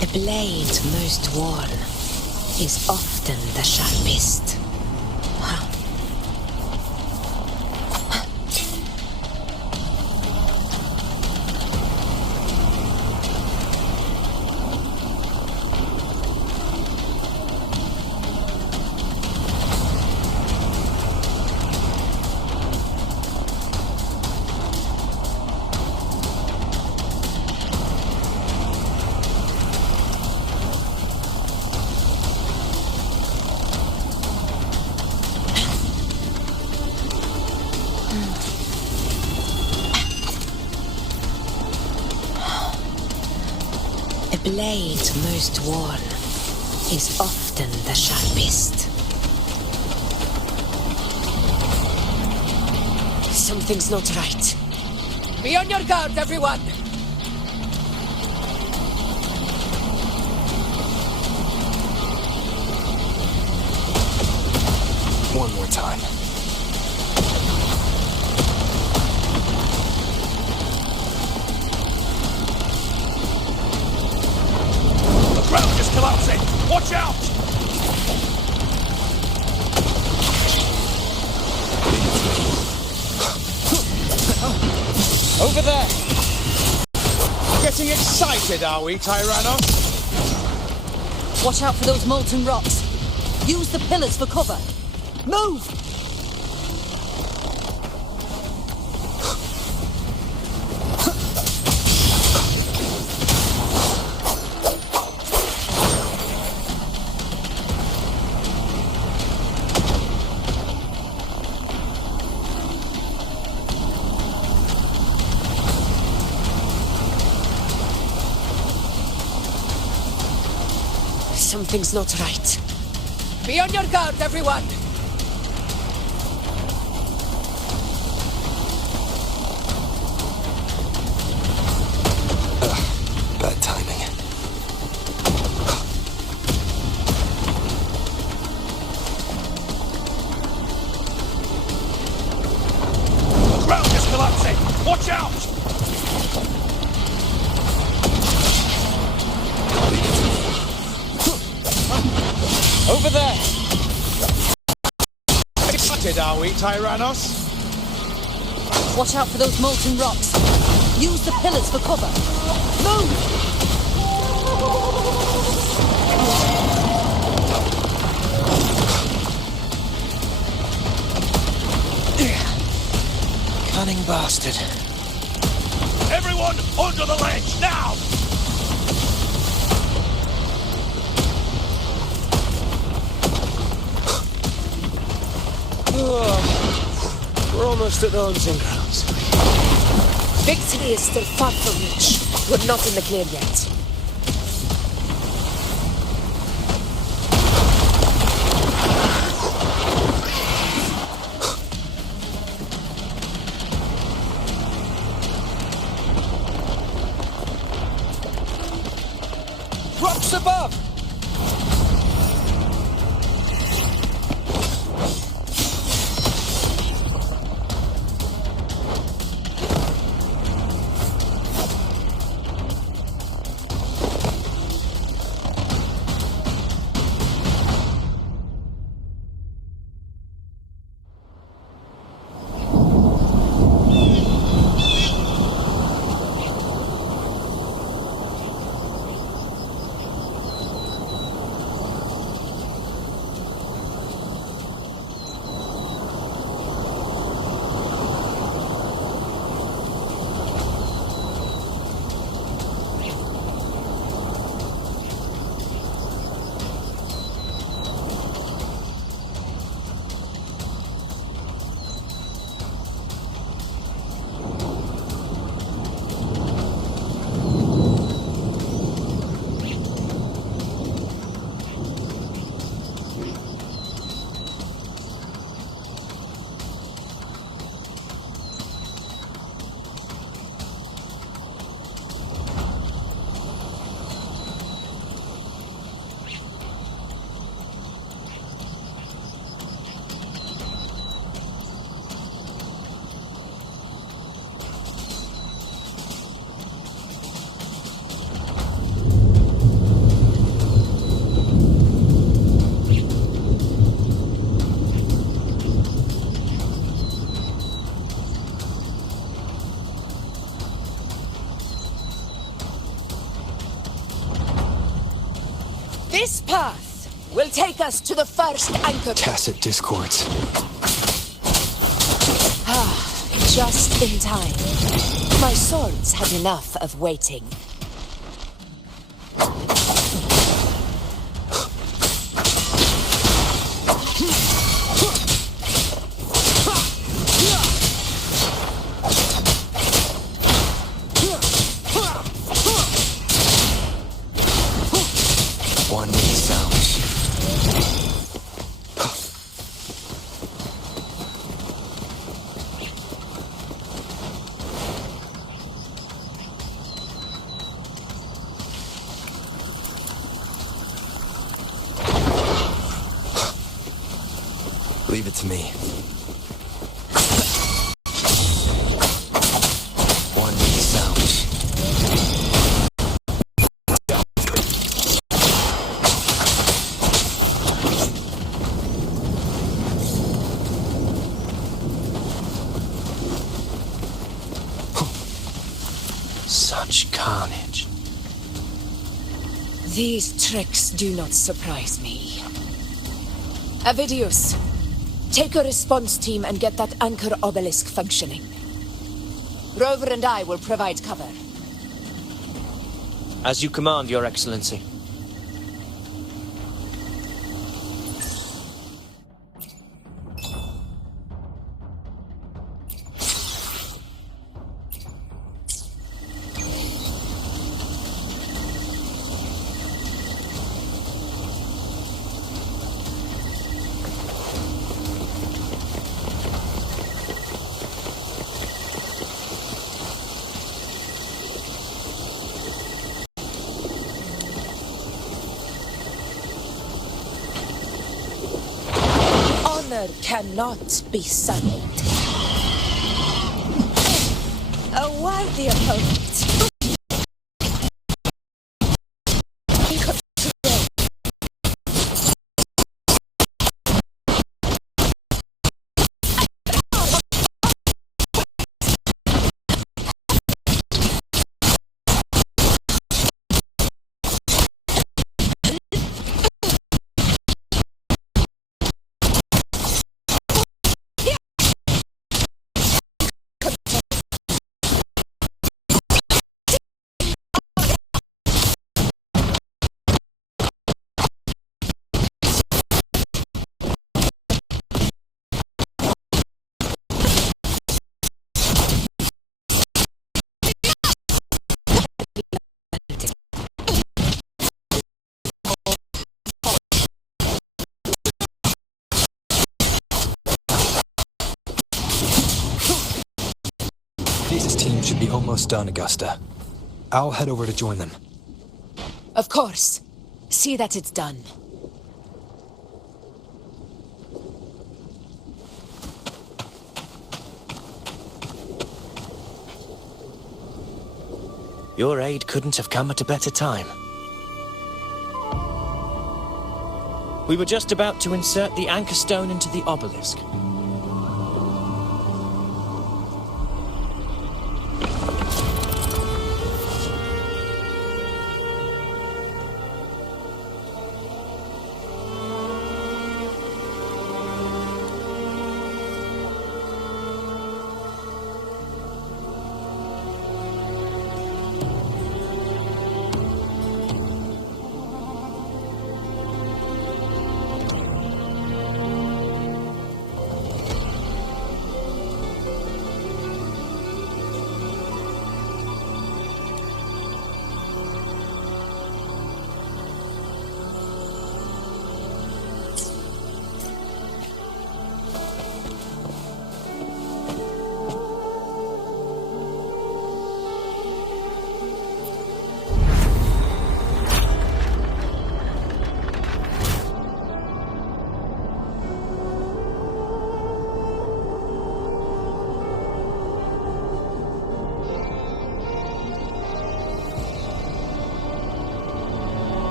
The blade most worn, is often the sharpest. A blade most worn is often the sharpest. Something's not right. Be on your guard, everyone! One more time. The ground is collapsing! Watch out! Over there! Getting excited, are we, Tyrannos? Watch out for those molten rocks. Use the pillars for cover. Move! Something's not right. Be on your guard, everyone! Bad timing. The ground is collapsing! Watch out! Over there! Excited, are we, Tyrannos? Watch out for those molten rocks. Use the pillars for cover. Move! Cunning bastard. Everyone onto the ledge, now! We're almost at the hunting grounds. Victory is still far from reach. We're not in the clear yet. Rocks above! This path will take us to the first anchor. Tacit discords. Just in time. My swords had enough of waiting. One sound. Leave it to me. One sound. Such carnage. These tricks do not surprise me. Avidius, take a response team and get that anchor obelisk functioning. Rover and I will provide cover. As you command, Your Excellency. Honor cannot be sullied. A worthy opponent. This team should be almost done, Augusta. I'll head over to join them. Of course. See that it's done. Your aid couldn't have come at a better time. We were just about to insert the anchor stone into the obelisk.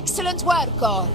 Excellent work, all.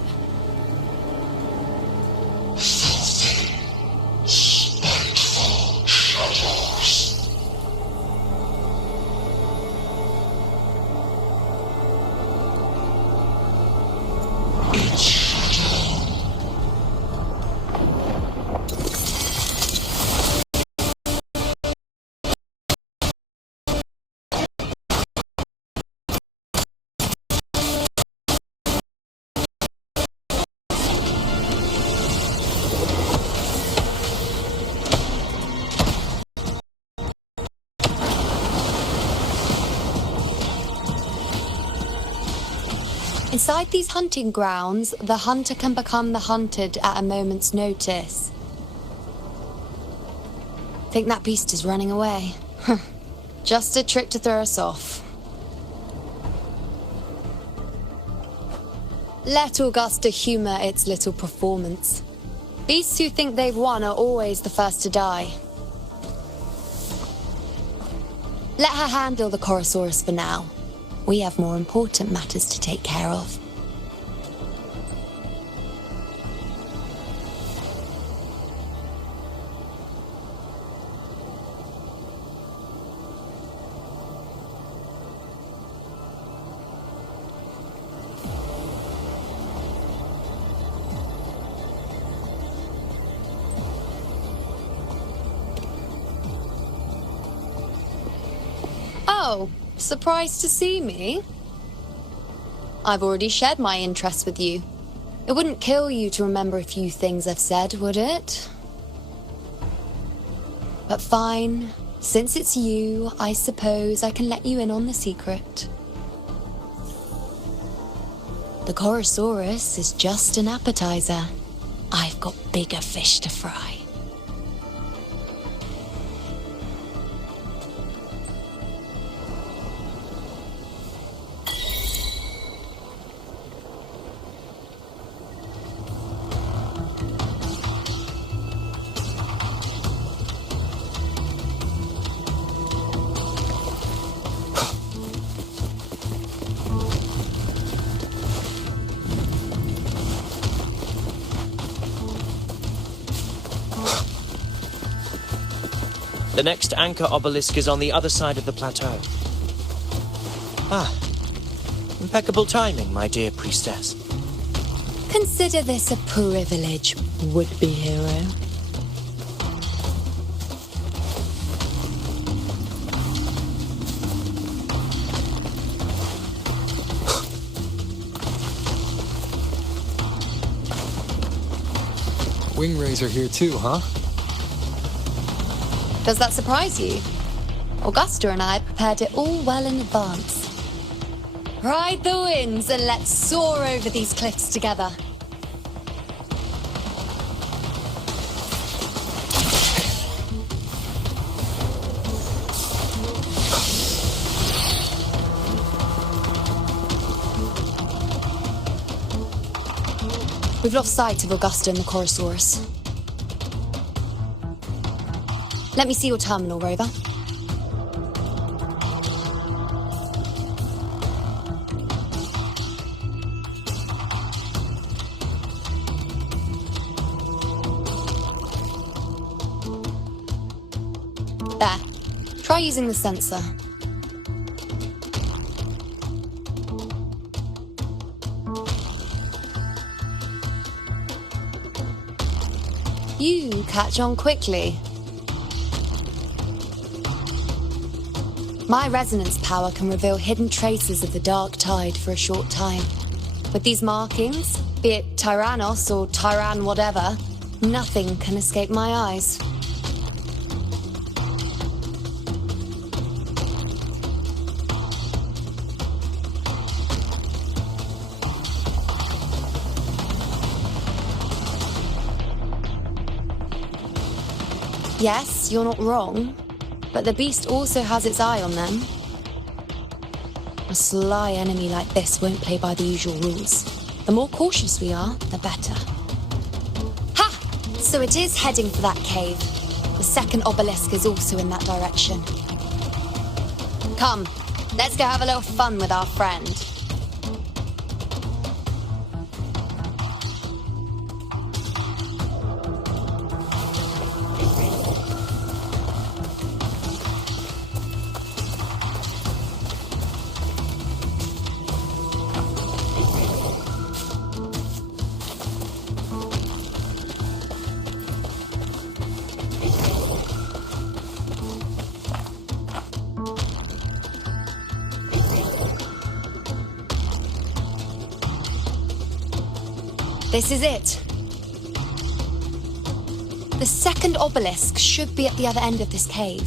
Inside these hunting grounds, the hunter can become the hunted at a moment's notice. Think that beast is running away? Just a trick to throw us off. Let Augusta humor its little performance. Beasts who think they've won are always the first to die. Let her handle the Chorosaurus for now. We have more important matters to take care of. Oh, surprised to see me? I've already shared my interest with you. It wouldn't kill you to remember a few things I've said, would it? But fine, since it's you, I suppose I can let you in on the secret. The Chorosaurus is just an appetizer. I've got bigger fish to fry. The next anchor obelisk is on the other side of the plateau. Ah, impeccable timing, my dear priestess. Consider this a privilege, would-be hero. Wingrazor here too, huh? Does that surprise you? Augusta and I prepared it all well in advance. Ride the winds and let's soar over these cliffs together. We've lost sight of Augusta and the Chorosaurus. Let me see your terminal, Rover. There. Try using the sensor. You catch on quickly. My resonance power can reveal hidden traces of the dark tide for a short time. With these markings, be it Tyrannos or Tyran whatever, nothing can escape my eyes. Yes, you're not wrong. But the beast also has its eye on them. A sly enemy like this won't play by the usual rules. The more cautious we are, the better. Ha! So it is heading for that cave. The second obelisk is also in that direction. Come, let's go have a little fun with our friend. This is it. The second obelisk should be at the other end of this cave.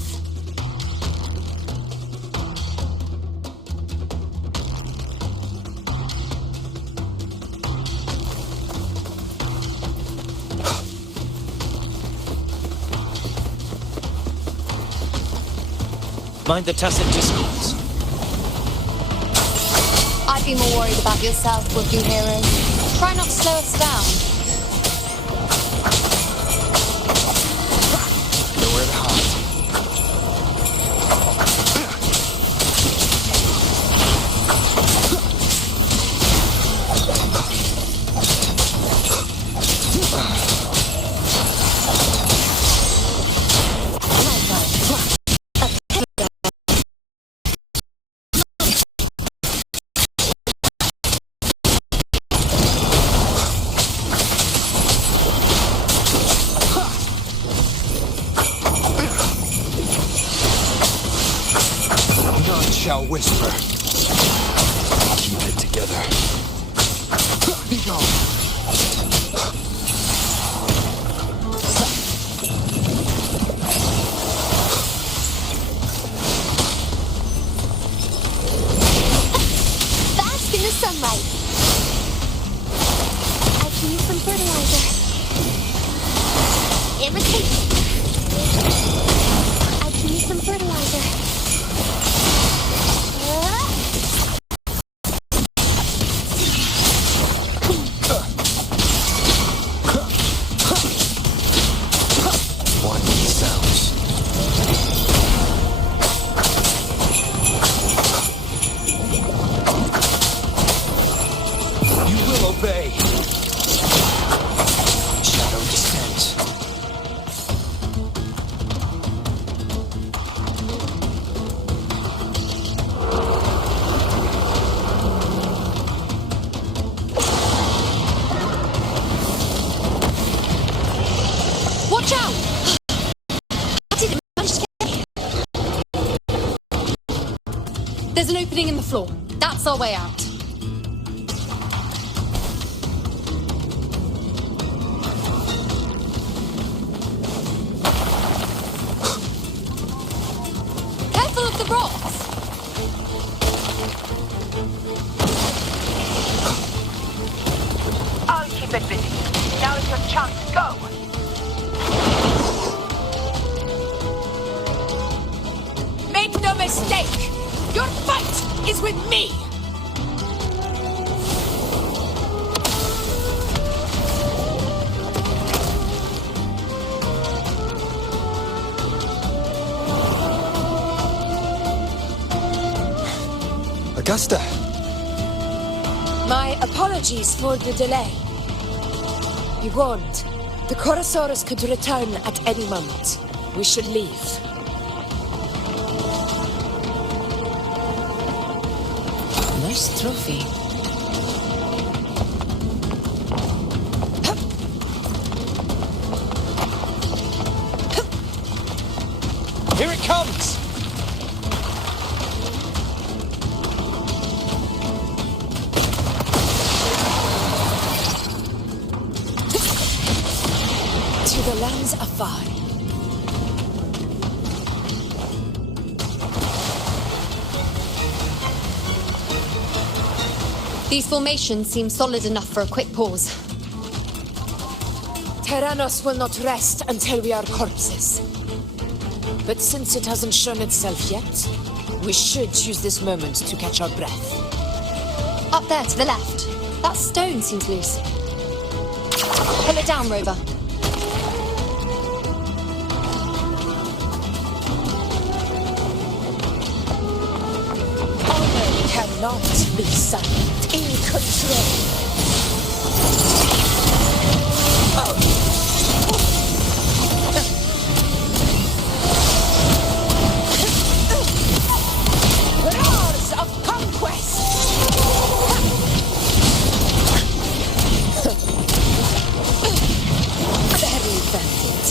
Mind the tacit discourse. I'd be more worried about yourself, would you, hero? Try not to slow us down. Nowhere to hide. None shall whisper. Keep it together. Be gone. Bask in the sunlight. I can use some fertilizer. Irritate. I can use some fertilizer. One sounds. You will obey. Shadow descends. Watch out! How did it manage to get here? There's an opening in the floor. That's our way out. Careful of the rocks! I'll keep it busy. Now is your chance. Go! Make no mistake! Your fight is with me! Augusta! My apologies for the delay. You warned. The Chorosaurus could return at any moment. We should leave. Nice trophy. Here it comes! To the lands afar. These formations seem solid enough for a quick pause. Tyrannos will not rest until we are corpses. But since it hasn't shown itself yet, we should use this moment to catch our breath. Up there to the left. That stone seems loose. Pull it down, Rover. Honor cannot be silent. In control. Roars of conquest! Very valiant.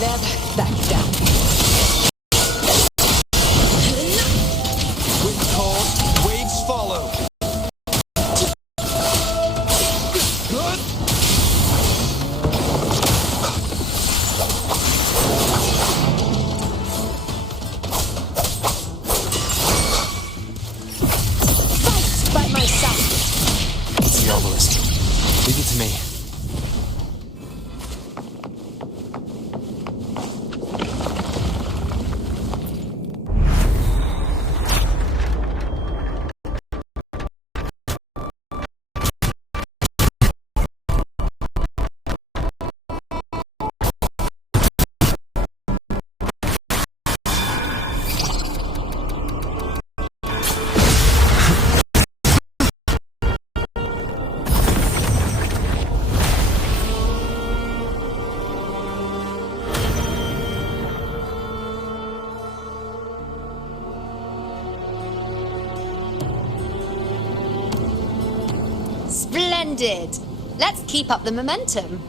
Never back down. Wind calls, waves follow. obelisk. Leave it to me. Splendid! Let's keep up the momentum.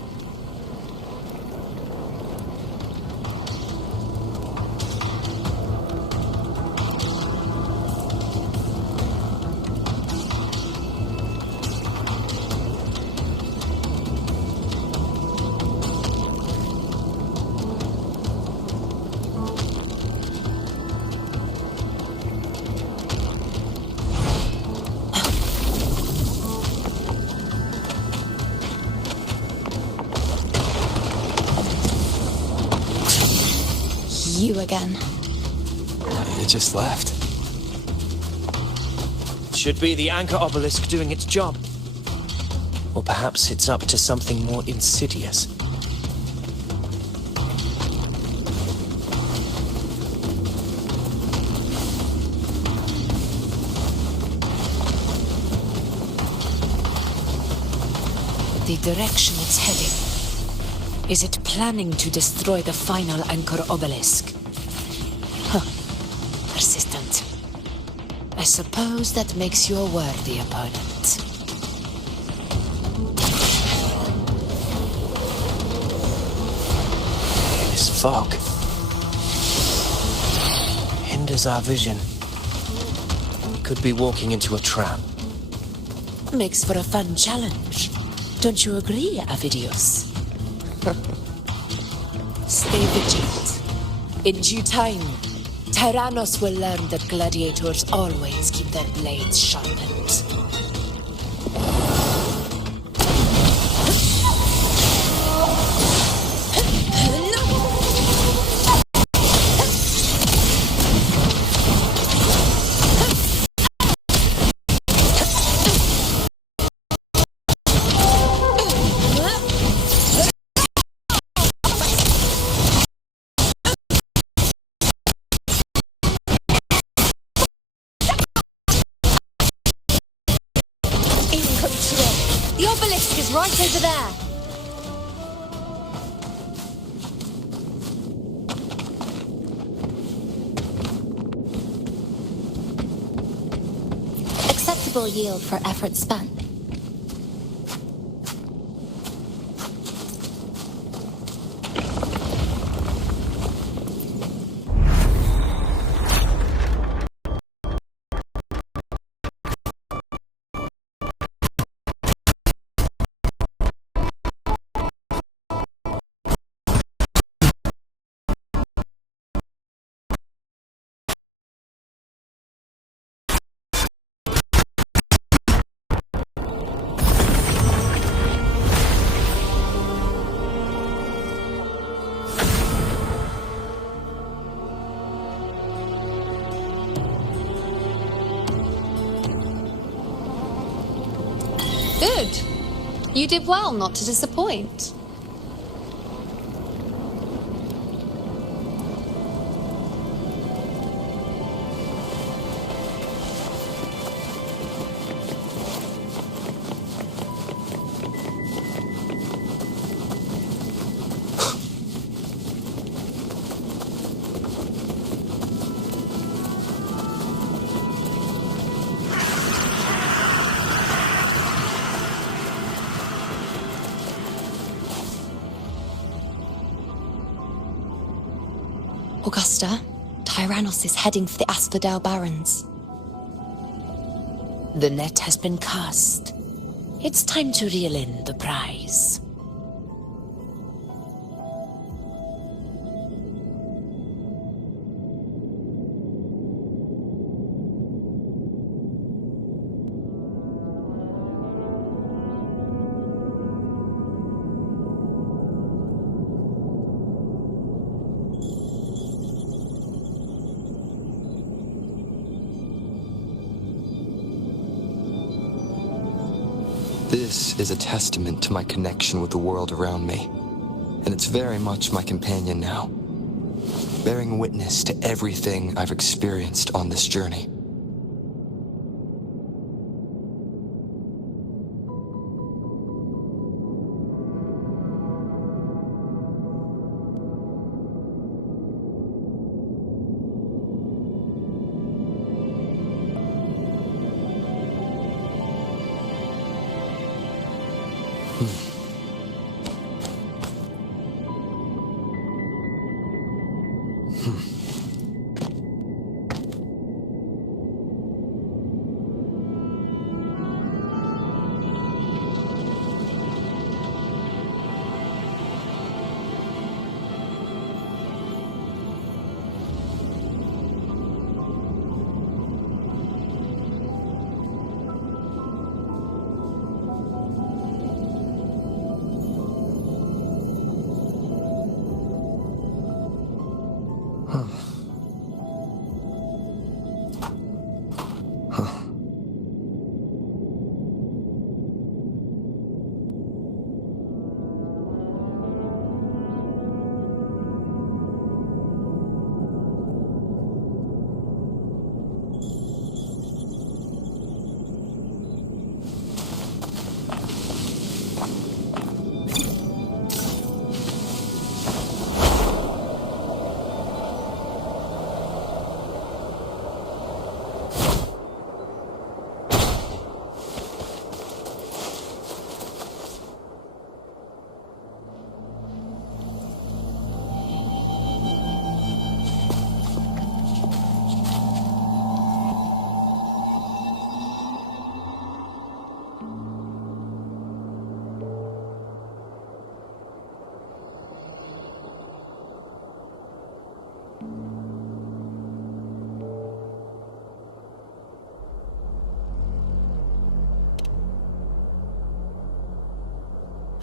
You again. It just left. Should be the anchor obelisk doing its job. Or perhaps it's up to something more insidious. The direction it's heading. Is it planning to destroy the final anchor obelisk? Huh. Persistent. I suppose that makes you a worthy opponent. This fog hinders our vision. We could be walking into a trap. Makes for a fun challenge. Don't you agree, Avidius? Stay vigilant. In due time, Tyrannos will learn that gladiators always keep their blades sharpened. The obelisk is right over there. Acceptable yield for effort spent. Good. You did well not to disappoint. Augusta, Tyrannos is heading for the Asphodel Barrens. The net has been cast. It's time to reel in the prize. This is a testament to my connection with the world around me, and it's very much my companion now, bearing witness to everything I've experienced on this journey.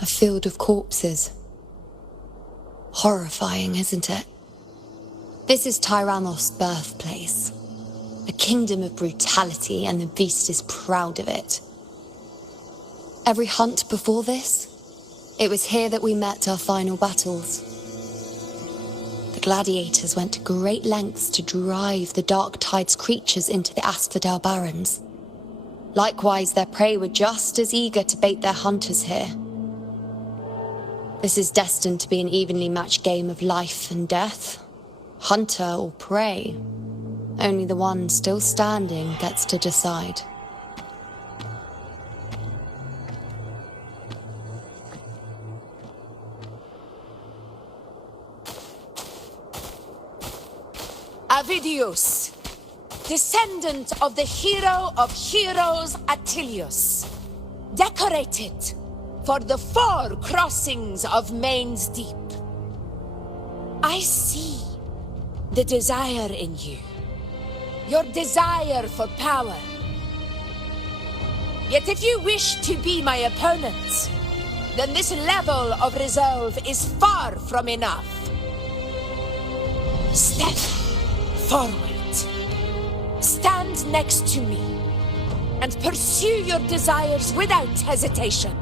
A field of corpses. Horrifying, isn't it? This is Tyrannos' birthplace. A kingdom of brutality, and the beast is proud of it. Every hunt before this, it was here that we met our final battles. The gladiators went to great lengths to drive the Dark Tide's creatures into the Asphodel Barrens. Likewise, their prey were just as eager to bait their hunters here. This is destined to be an evenly matched game of life and death. Hunter or prey. Only the one still standing gets to decide. Avidius, descendant of the hero of heroes Attilius, decorated for the 4 crossings of Main's Deep. I see the desire in you, your desire for power. Yet if you wish to be my opponent, then this level of resolve is far from enough. Step forward, stand next to me, and pursue your desires without hesitation.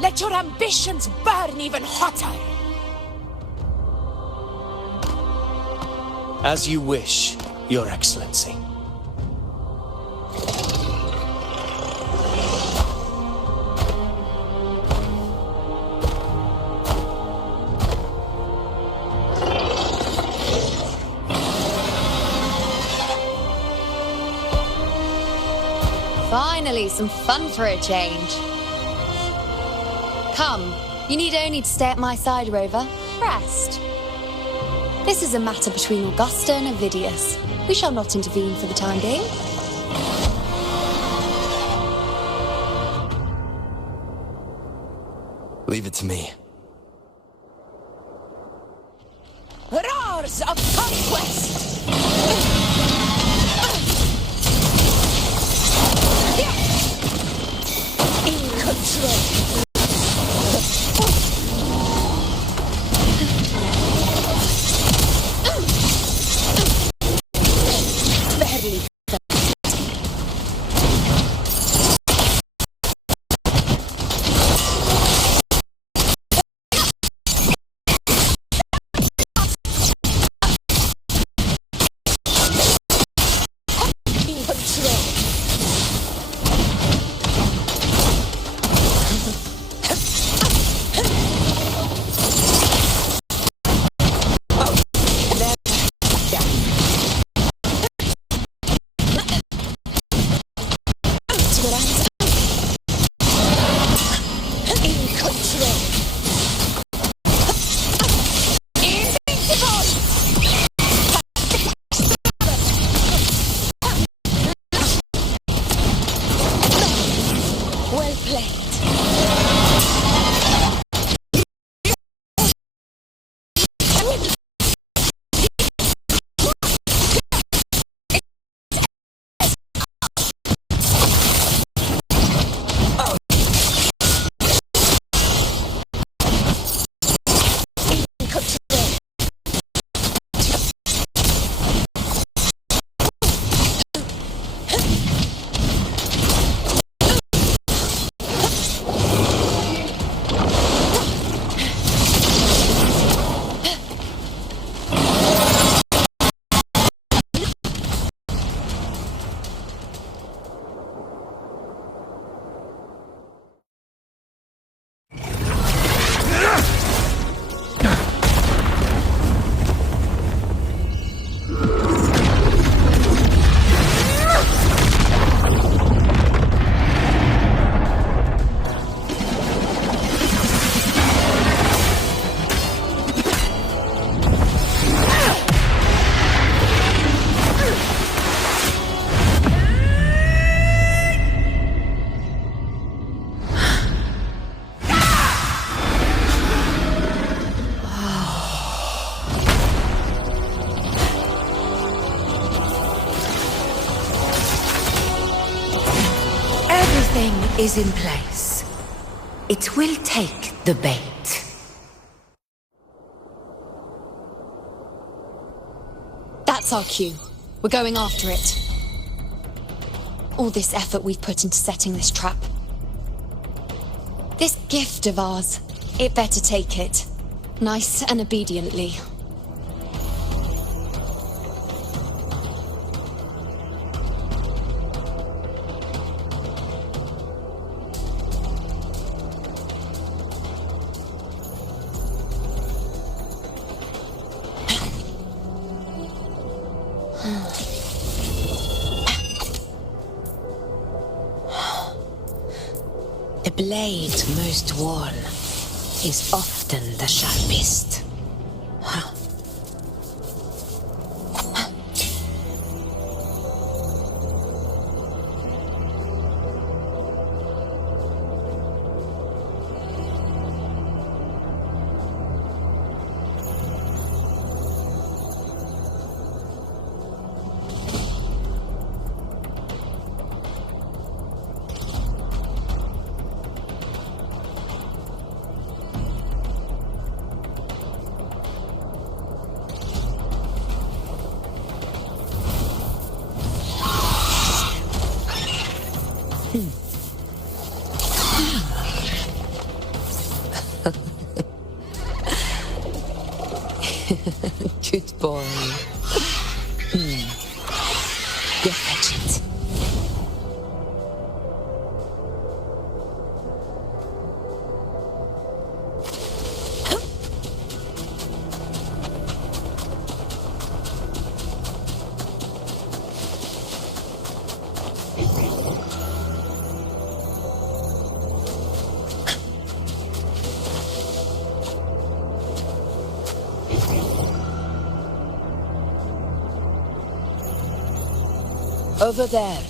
Let your ambitions burn even hotter. As you wish, Your Excellency. Finally, some fun for a change. Come, you need only to stay at my side, Rover. Rest. This is a matter between Augusta and Avidius. We shall not intervene for the time being. Leave it to me. Roars of conquest! In control. Well played. Everything is in place. It will take the bait. That's our cue. We're going after it. All this effort we've put into setting this trap. This gift of ours, it better take it. Nice and obediently. The blade most worn is often the sharpest. Good boy. Go fetch it. Over there.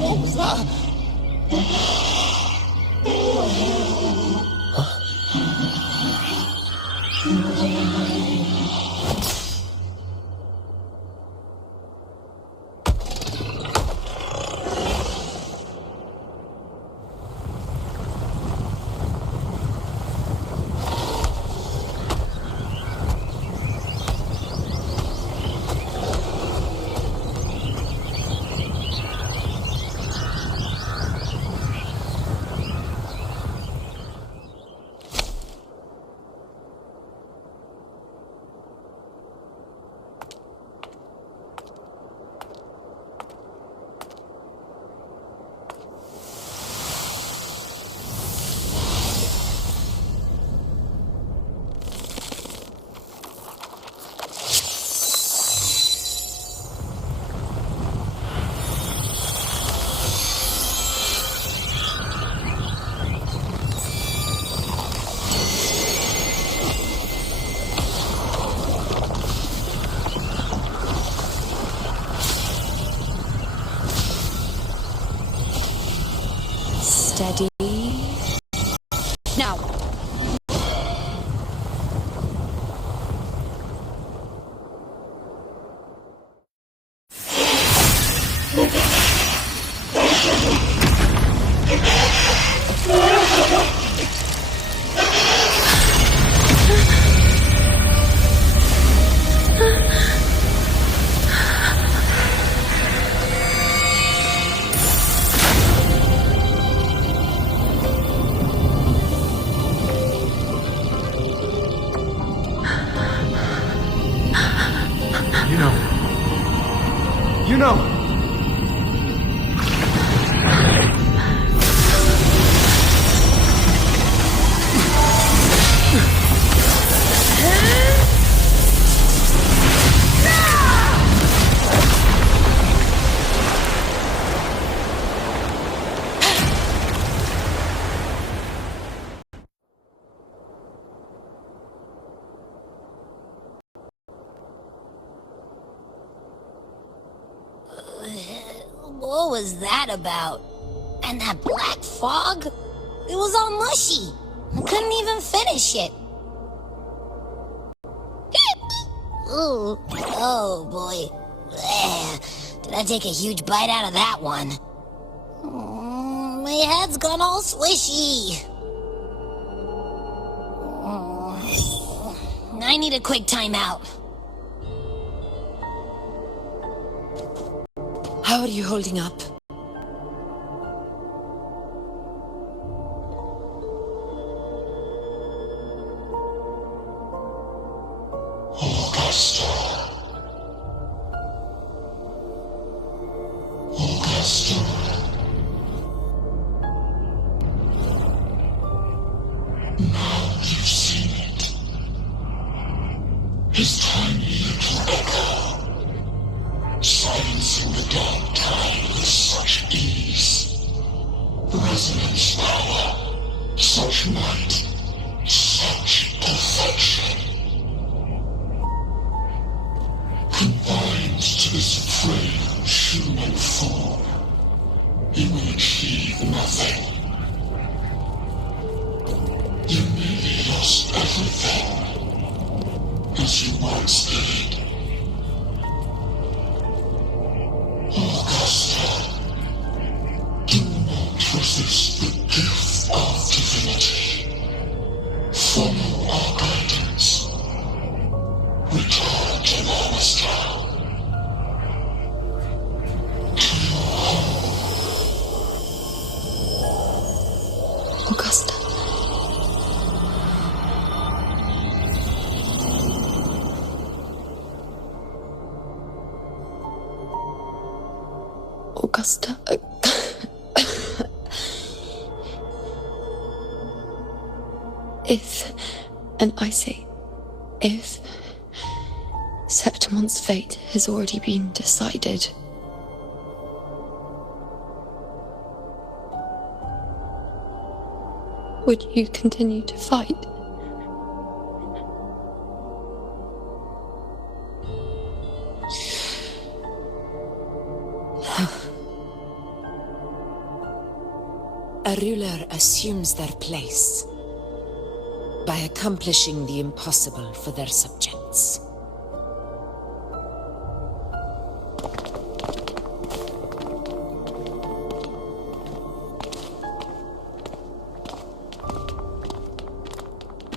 What was that? Now! You know. What was that about? And that black fog? It was all mushy. I couldn't even finish it. Ooh, oh boy. Did I take a huge bite out of that one? My head's gone all swishy. I need a quick timeout. How are you holding up? Augusta. Now you've seen it. His tiny little echo, silencing the dark tide with such ease. Resonance power, such might, such perfection. Confined to this frail human form, he will achieve nothing. You nearly lost everything, as you once did. Augusta, do not resist the gift of divinity. Follow our guidance. Return to Rinascita. To your home. Augusta. Augusta. If, and I say, if Septimon's fate has already been decided, would you continue to fight? A ruler assumes their place by accomplishing the impossible for their subjects.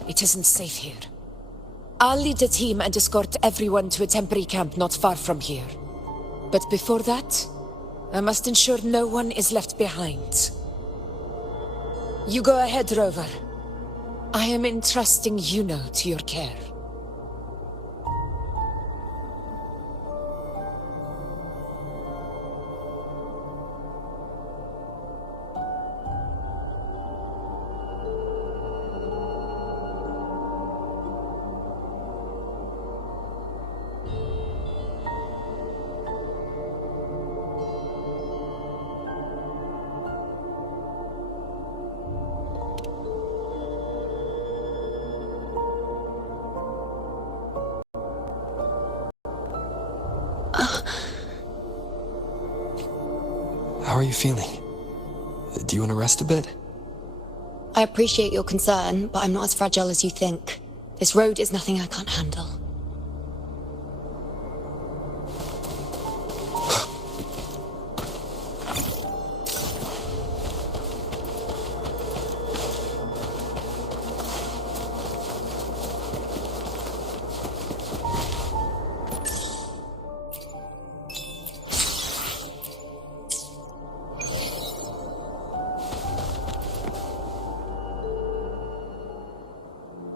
It isn't safe here. I'll lead a team and escort everyone to a temporary camp not far from here. But before that, I must ensure no one is left behind. You go ahead, Rover. I am entrusting Yuno to your care. How are you feeling? Do you want to rest a bit? I appreciate your concern, but I'm not as fragile as you think. This road is nothing I can't handle.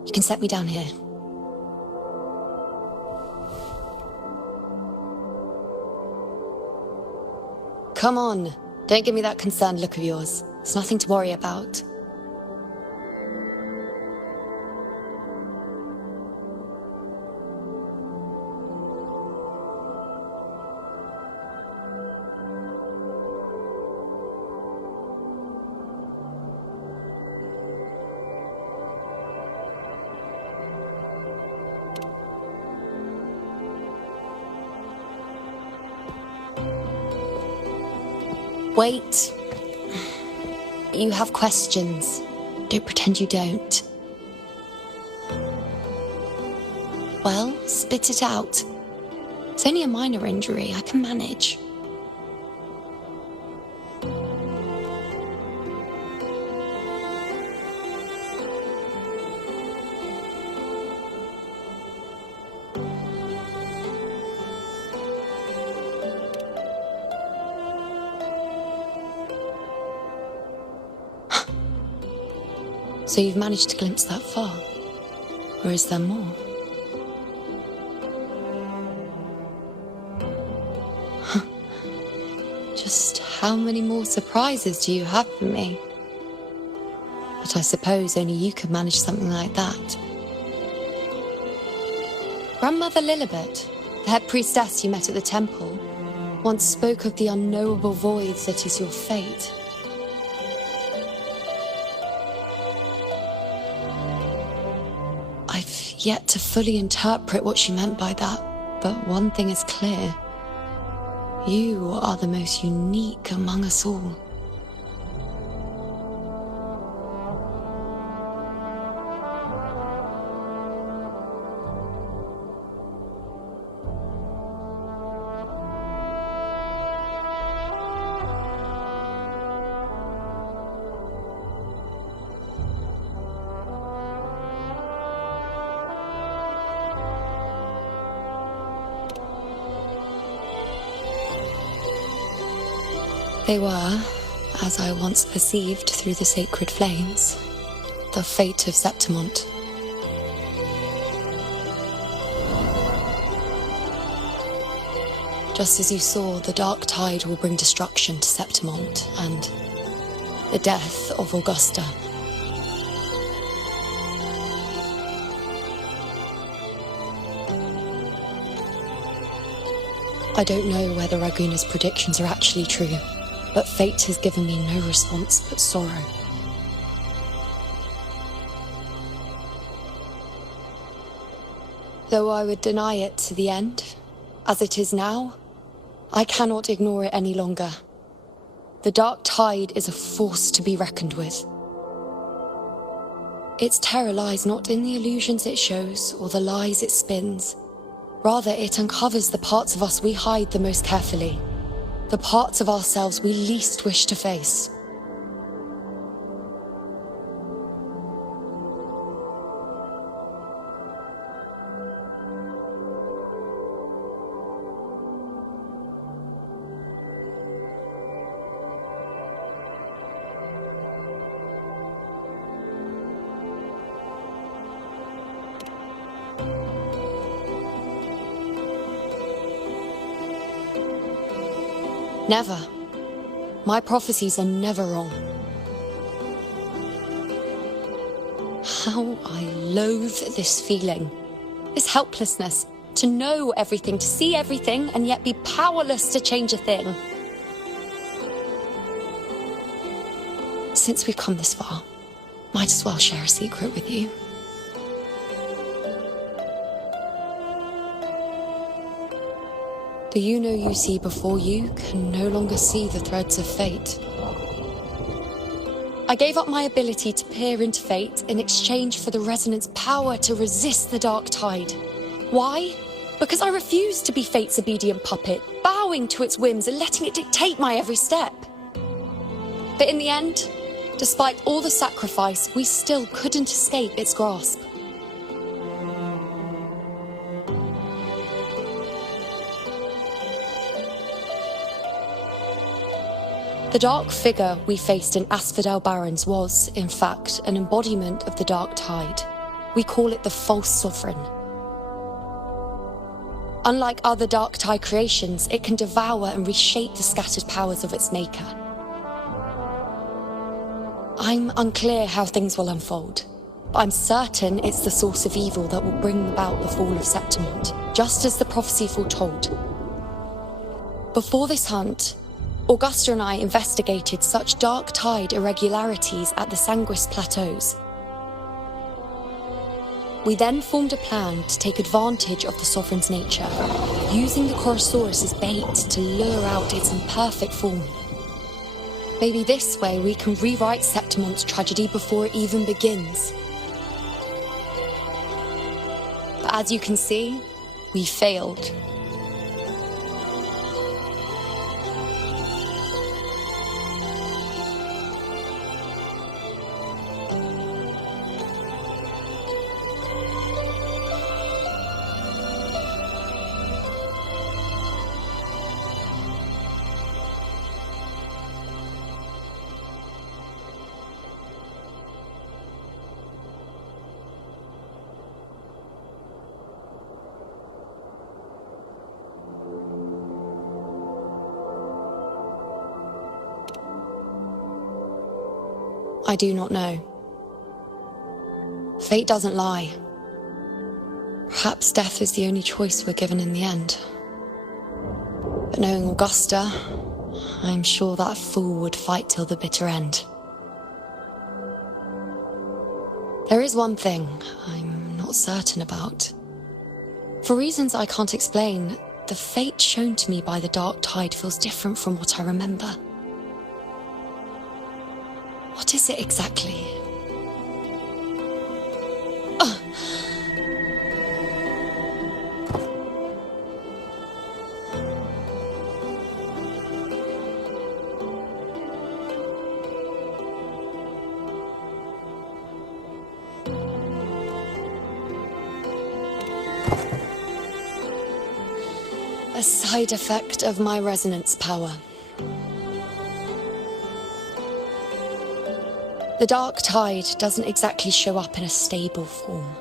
You can set me down here. Come on. Don't give me that concerned look of yours. It's nothing to worry about. Wait. You have questions. Don't pretend you don't. Well, spit it out. It's only a minor injury. I can manage. So you've managed to glimpse that far? Or is there more? Just how many more surprises do you have for me? But I suppose only you could manage something like that. Grandmother Lilibet, the head priestess you met at the temple, once spoke of the unknowable void that is your fate. I've yet to fully interpret what she meant by that, but one thing is clear. You are the most unique among us all. They were, as I once perceived through the sacred flames, the fate of Septimont. Just as you saw, the dark tide will bring destruction to Septimont and the death of Augusta. I don't know whether Raguna's predictions are actually true, but fate has given me no response but sorrow. Though I would deny it to the end, as it is now, I cannot ignore it any longer. The dark tide is a force to be reckoned with. Its terror lies not in the illusions it shows or the lies it spins. Rather, it uncovers the parts of us we hide the most carefully. The parts of ourselves we least wish to face. Never. My prophecies are never wrong. How I loathe this feeling. This helplessness. To know everything, to see everything, and yet be powerless to change a thing. Since we've come this far, might as well share a secret with you. The you see before you can no longer see the threads of fate. I gave up my ability to peer into fate in exchange for the resonance power to resist the dark tide. Why? Because I refused to be fate's obedient puppet, bowing to its whims and letting it dictate my every step. But in the end, despite all the sacrifice, we still couldn't escape its grasp. The dark figure we faced in Asphodel Barrens was, in fact, an embodiment of the dark tide. We call it the false sovereign. Unlike other dark tide creations, it can devour and reshape the scattered powers of its maker. I'm unclear how things will unfold, but I'm certain it's the source of evil that will bring about the fall of Septimont, just as the prophecy foretold. Before this hunt, Augusta and I investigated such dark tide irregularities at the Sanguis Plateaus. We then formed a plan to take advantage of the Sovereign's nature, using the Chorosaurus as bait to lure out its imperfect form. Maybe this way we can rewrite Septimont's tragedy before it even begins. But as you can see, we failed. I do not know. Fate doesn't lie. Perhaps death is the only choice we're given in the end. But knowing Augusta, I'm sure that fool would fight till the bitter end. There is one thing I'm not certain about. For reasons I can't explain, the fate shown to me by the dark tide feels different from what I remember. What is it exactly? A side effect of my resonance power. The dark tide doesn't exactly show up in a stable form.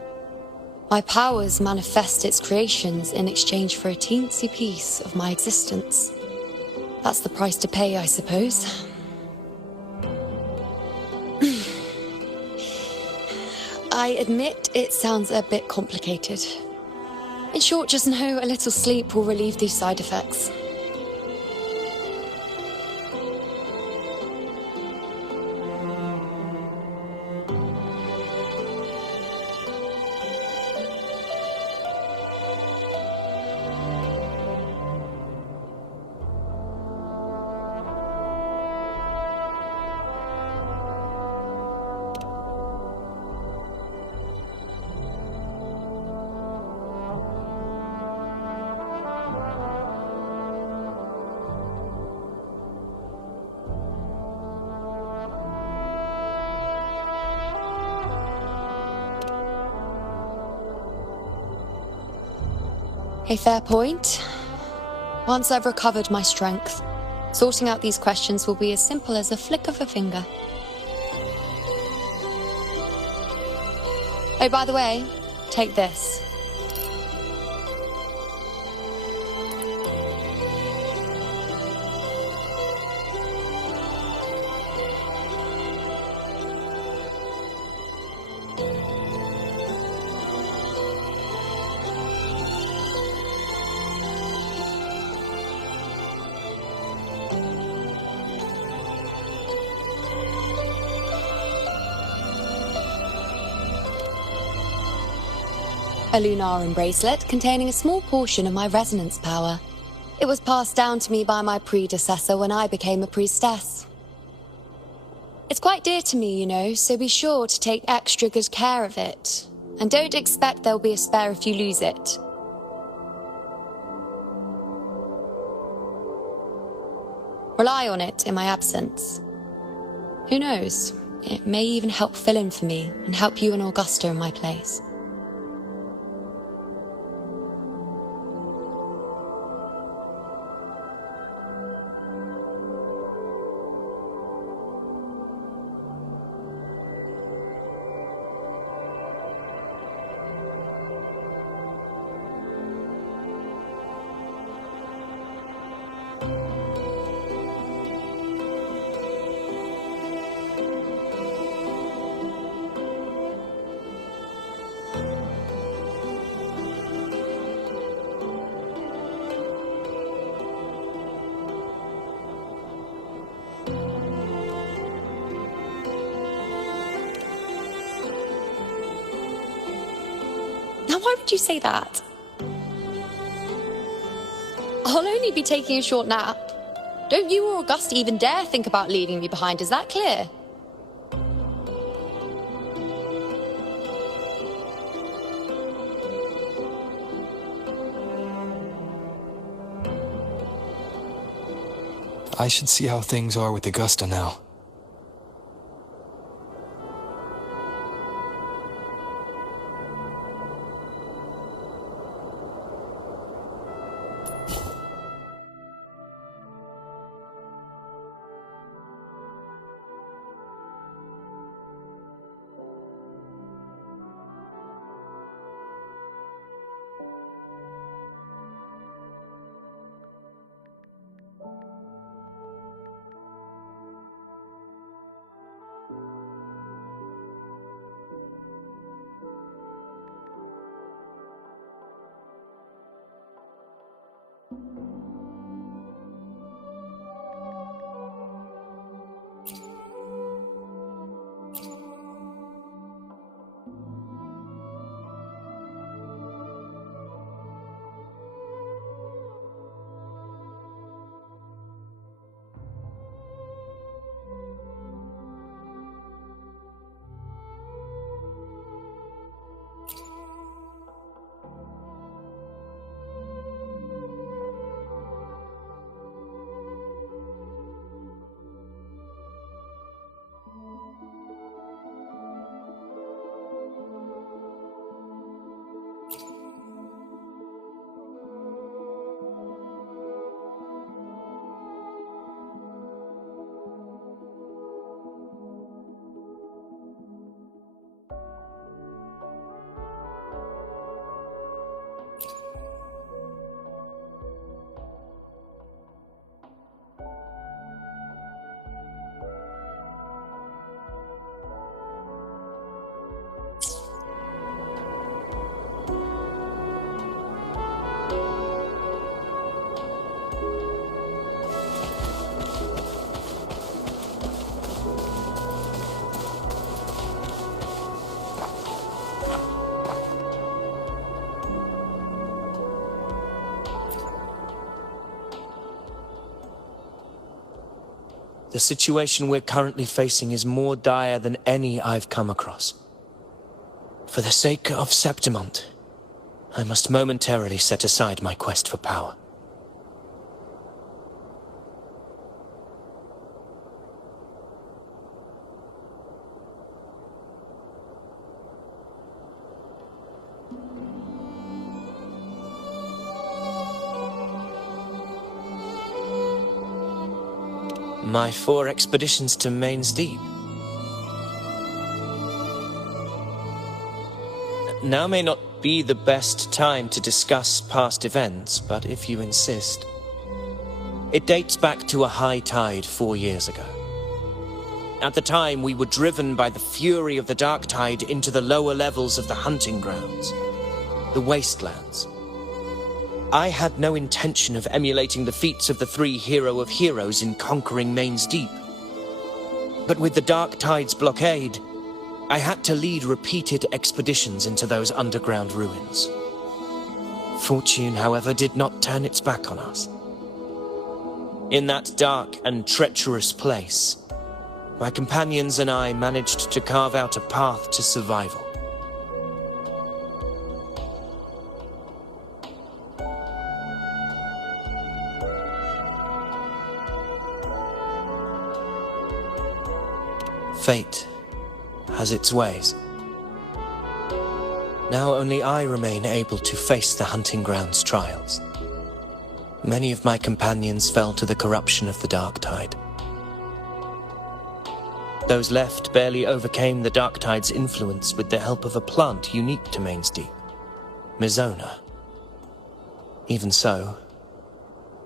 My powers manifest its creations in exchange for a teensy piece of my existence. That's the price to pay, I suppose. I admit it sounds a bit complicated. In short, just know a little sleep will relieve these side effects. A fair point. Once I've recovered my strength, sorting out these questions will be as simple as a flick of a finger. Oh, by the way, take this. A Lunarum bracelet containing a small portion of my resonance power. It was passed down to me by my predecessor when I became a priestess. It's quite dear to me, you know, so be sure to take extra good care of it. And don't expect there'll be a spare if you lose it. Rely on it in my absence. Who knows? It may even help fill in for me and help you and Augusta in my place. Now, why would you say that? I'll only be taking a short nap. Don't you or Augusta even dare think about leaving me behind, is that clear? I should see how things are with Augusta now. The situation we're currently facing is more dire than any I've come across. For the sake of Septimont, I must momentarily set aside my quest for power. My 4 expeditions to Main's Deep. Now may not be the best time to discuss past events, but if you insist. It dates back to a high tide 4 years ago. At the time, we were driven by the fury of the dark tide into the lower levels of the hunting grounds, the wastelands. I had no intention of emulating the feats of the 3 Hero of Heroes in conquering Main's Deep. But with the Dark Tide's blockade, I had to lead repeated expeditions into those underground ruins. Fortune, however, did not turn its back on us. In that dark and treacherous place, my companions and I managed to carve out a path to survival. Fate has its ways. Now only I remain able to face the hunting grounds trials. Many of my companions fell to the corruption of the Dark Tide. Those left barely overcame the Dark Tide's influence with the help of a plant unique to Main's Deep, Mizona. Even so,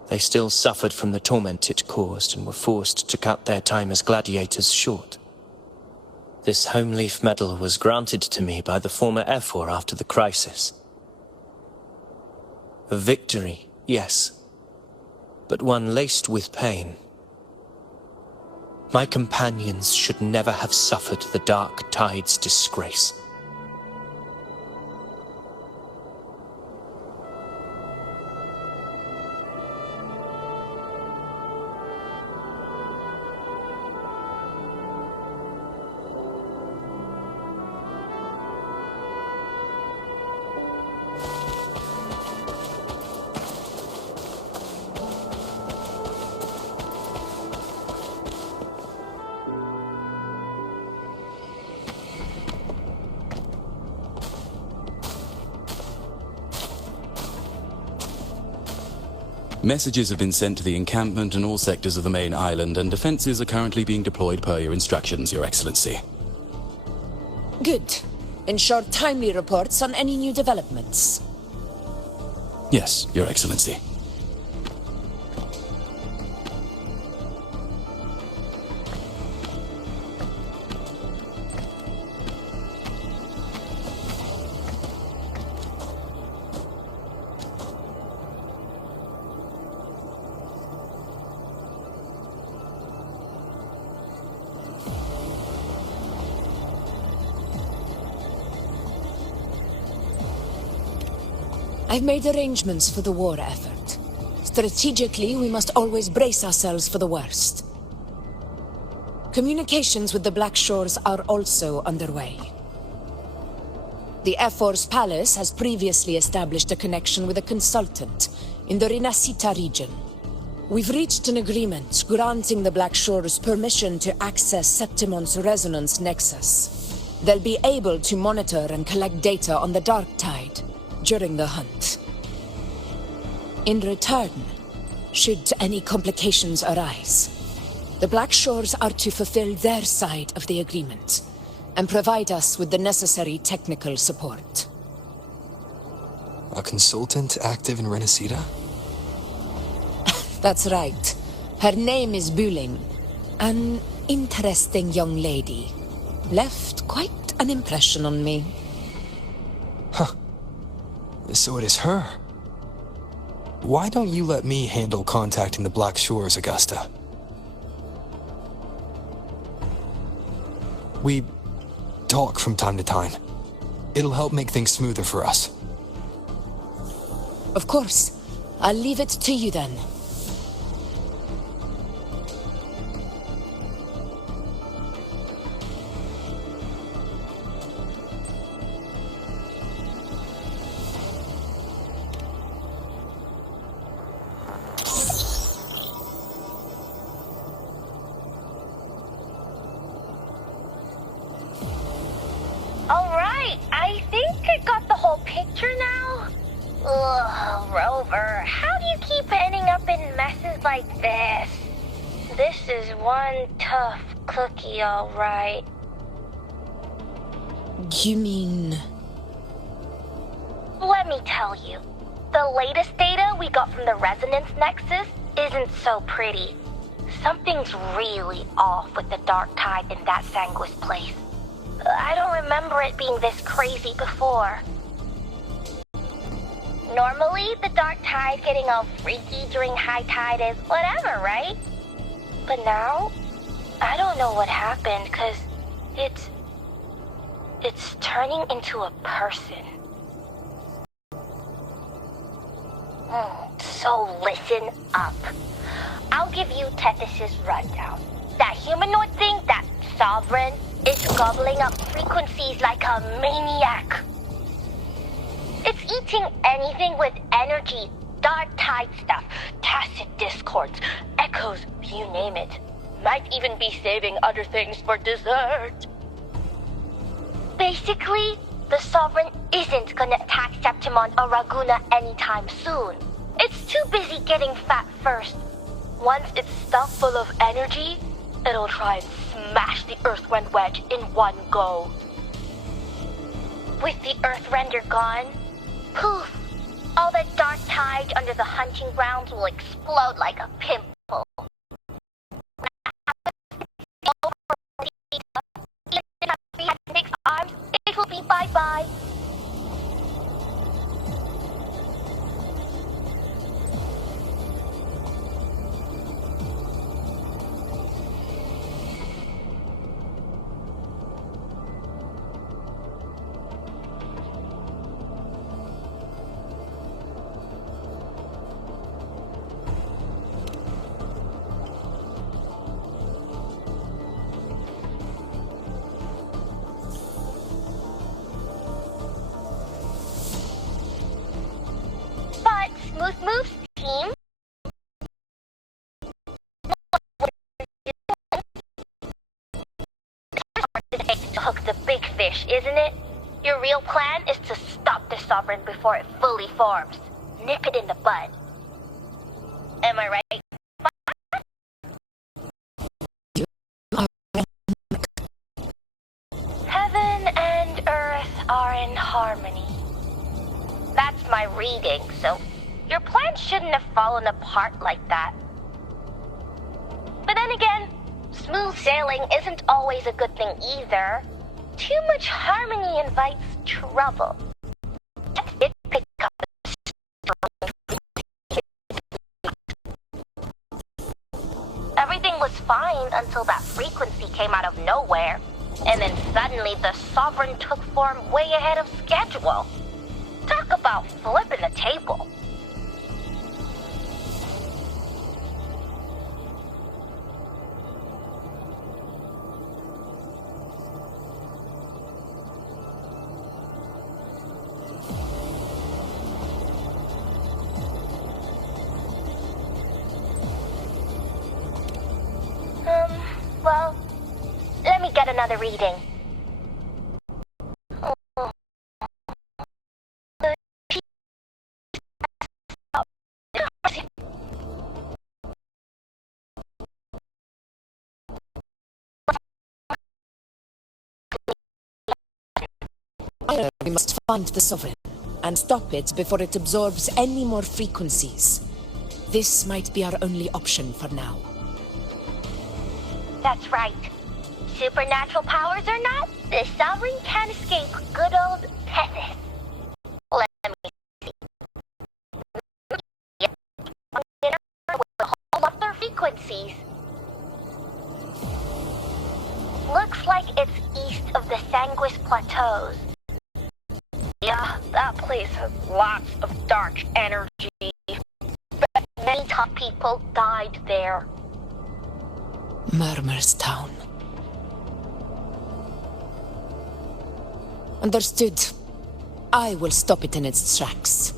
they still suffered from the torment it caused and were forced to cut their time as gladiators short. This home leaf medal was granted to me by the former Ephor after the crisis. A victory, yes, but one laced with pain. My companions should never have suffered the Dark Tide's disgrace. Messages have been sent to the encampment and all sectors of the main island, and defenses are currently being deployed per your instructions, Your Excellency. Good. Ensure timely reports on any new developments. Yes, Your Excellency. I've made arrangements for the war effort. Strategically, we must always brace ourselves for the worst. Communications with the Black Shores are also underway. The Ephor's palace has previously established a connection with a consultant in the Rinascita region. We've reached an agreement granting the Black Shores permission to access Septimon's resonance nexus. They'll be able to monitor and collect data on the Dark Tide during the hunt. In return, should any complications arise, the Black Shores are to fulfill their side of the agreement and provide us with the necessary technical support. A consultant active in Rinascita? That's right. Her name is Wuthering. An interesting young lady. Left quite an impression on me. Huh. So it is her. Why don't you let me handle contacting the Black Shores, Augusta? We talk from time to time. It'll help make things smoother for us. Of course. I'll leave it to you then. Alright, I think I got the whole picture now. Ugh, Rover, how do you keep ending up in messes like this? This is one tough cookie, alright. You mean... Let me tell you, the latest data we got from the Resonance Nexus isn't so pretty. Something's really off with the Dark Tide in that Sanguis place. I don't remember it being this crazy before. Normally, the Dark Tide getting all freaky during high tide is whatever, right? But now, I don't know what happened, cause it's turning into a person. So listen up. I'll give you Tethys' rundown. That humanoid thing that Sovereign is gobbling up frequencies like a maniac. It's eating anything with energy, dark tide stuff, tacit discords, echoes, you name it. Might even be saving other things for dessert. Basically, the Sovereign isn't gonna attack Septimon or Raguna anytime soon. It's too busy getting fat first. Once it's stuffed full of energy, it'll try and smash the Earthrend wedge in one go. With the Earthrender gone, poof, all that dark tide under the hunting grounds will explode like a pimple. Even if we had 6 arms, it will be bye-bye. Smooth moves, team. To hook the big fish, isn't it? Your real plan is to stop the Sovereign before it fully forms. Nip it in the bud. Am I right? Heaven and earth are in harmony. That's my reading, so your plan shouldn't have fallen apart like that. But then again, smooth sailing isn't always a good thing either. Too much harmony invites trouble. It pick up Everything was fine until that frequency came out of nowhere, and then suddenly the Sovereign took form way ahead of schedule. Talk about flipping the table. Well, let me get another reading. We must find the Sovereign and stop it before it absorbs any more frequencies. This might be our only option for now. That's right. Supernatural powers or not, the Sovereign can't escape good old Tethys. Let me see. Will hold up their frequencies. Looks like it's east of the Sanguis Plateaus. Yeah, that place has lots of dark energy. But many top people died there. Murmur's Town. Understood. I will stop it in its tracks.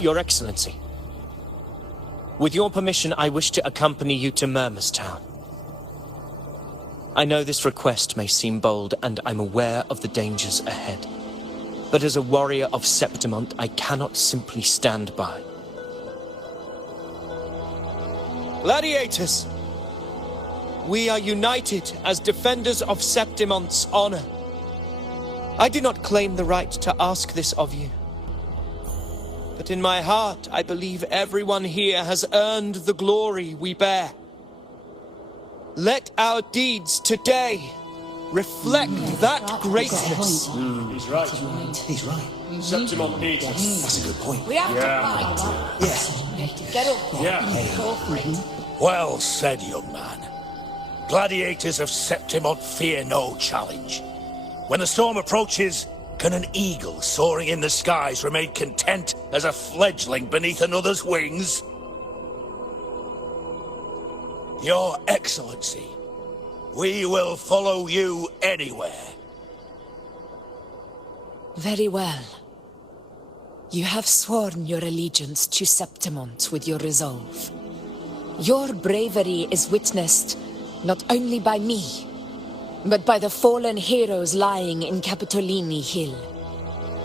Your Excellency, with your permission, I wish to accompany you to Murmur's Town. I know this request may seem bold, and I'm aware of the dangers ahead. But as a warrior of Septimont, I cannot simply stand by. Gladiators! We are united as defenders of Septimont's honor. I do not claim the right to ask this of you. But in my heart, I believe everyone here has earned the glory we bear. Let our deeds today reflect that greatness. He's right. He's right. Septimon needs us. That's a good point. We have to fight. Yeah. Get up. Yeah. Well said, young man. Gladiators of Septimon fear no challenge. When the storm approaches, can an eagle soaring in the skies remain content as a fledgling beneath another's wings? Your Excellency, we will follow you anywhere. Very well. You have sworn your allegiance to Septimont with your resolve. Your bravery is witnessed not only by me, but by the fallen heroes lying in Capitolini Hill.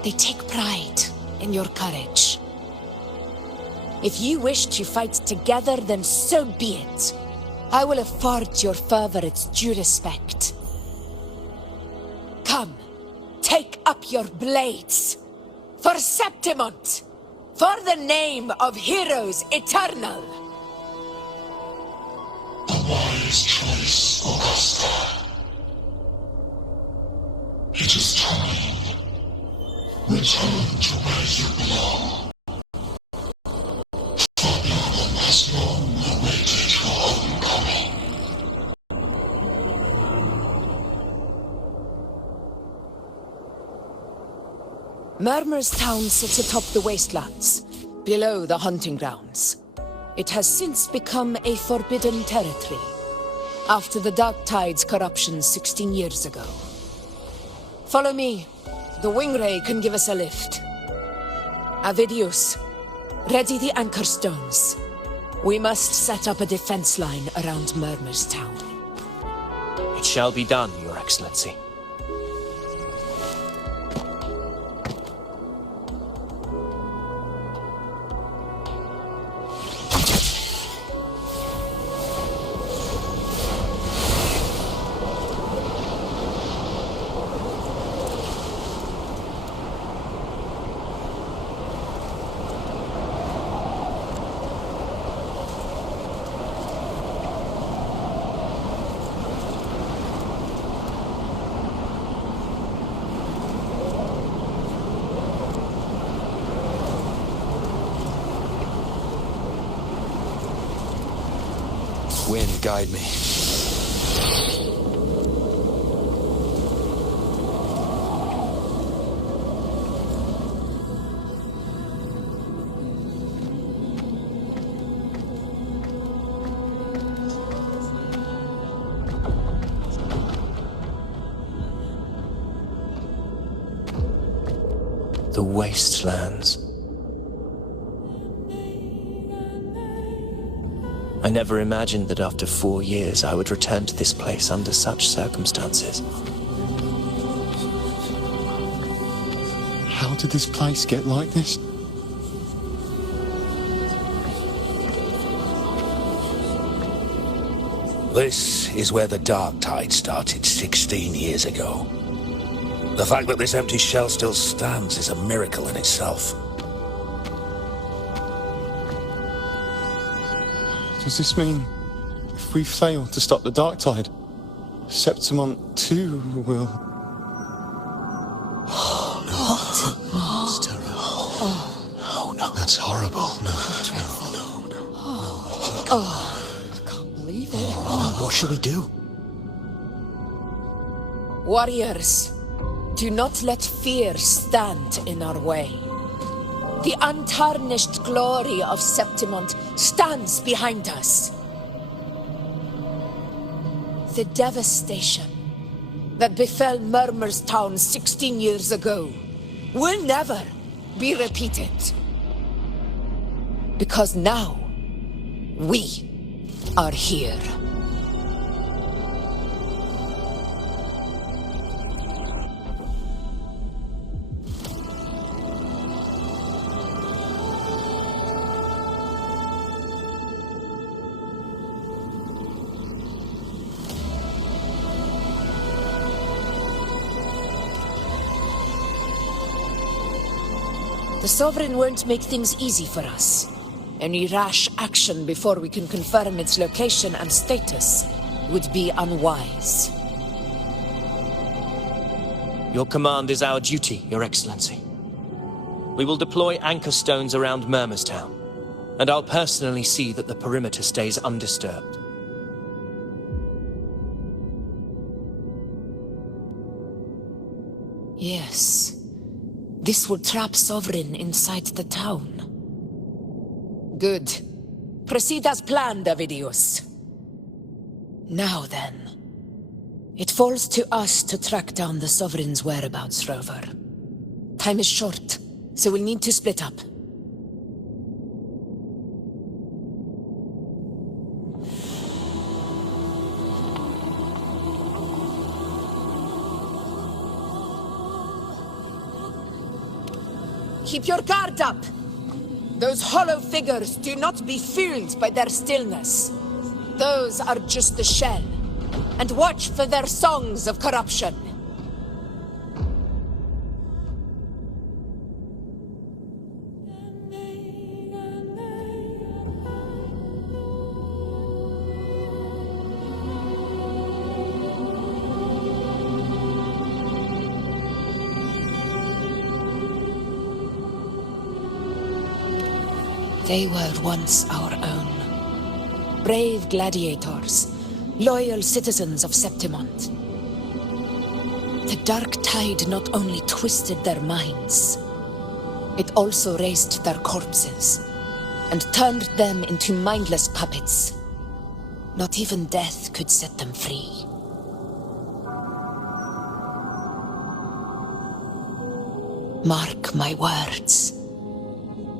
They take pride in your courage. If you wish to fight together, then so be it. I will afford your fervor its due respect. Come, take up your blades. For Septimont! For the name of heroes eternal! A wise choice, Augusta. It is time. Return to where you belong. Fabianum has long awaited your homecoming. Murmur's town sits atop the wastelands, below the hunting grounds. It has since become a forbidden territory, after the Dark Tide's corruption 16 years ago. Follow me. The Wingray can give us a lift. Avidius, ready the anchor stones. We must set up a defense line around Murmur's town. It shall be done, Your Excellency. Wind, guide me. The wastelands. I never imagined that after 4 years I would return to this place under such circumstances. How did this place get like this? This is where the Dark Tide started 16 years ago. The fact that this empty shell still stands is a miracle in itself. Does this mean if we fail to stop the Dark Tide, Septimont too will... Oh, no. It's terrible. Oh, no. That's horrible. No. I can't believe it. What should we do? Warriors, do not let fear stand in our way. The untarnished glory of Septimont stands behind us. The devastation that befell Murmur's town 16 years ago will never be repeated. Because now, we are here. The Sovereign won't make things easy for us. Any rash action before we can confirm its location and status would be unwise. Your command is our duty, Your Excellency. We will deploy anchor stones around Murmurstown, and I'll personally see that the perimeter stays undisturbed. Yes. This will trap Sovereign inside the town. Good. Proceed as planned, Davidius. Now then. It falls to us to track down the Sovereign's whereabouts, Rover. Time is short, so we'll need to split up. Keep your guard up! Those hollow figures do not be fooled by their stillness. Those are just the shell. And watch for their songs of corruption. They were once our own. Brave gladiators, loyal citizens of Septimont. The dark tide not only twisted their minds, it also raised their corpses and turned them into mindless puppets. Not even death could set them free. Mark my words.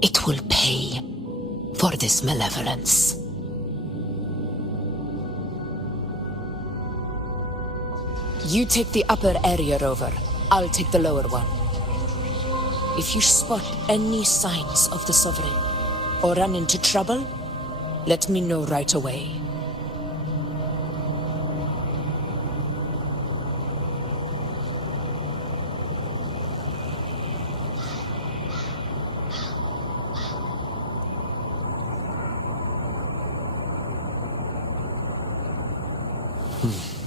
It will pay for this malevolence. You take the upper area, Rover. I'll take the lower one. If you spot any signs of the Sovereign, or run into trouble, let me know right away. Hmm.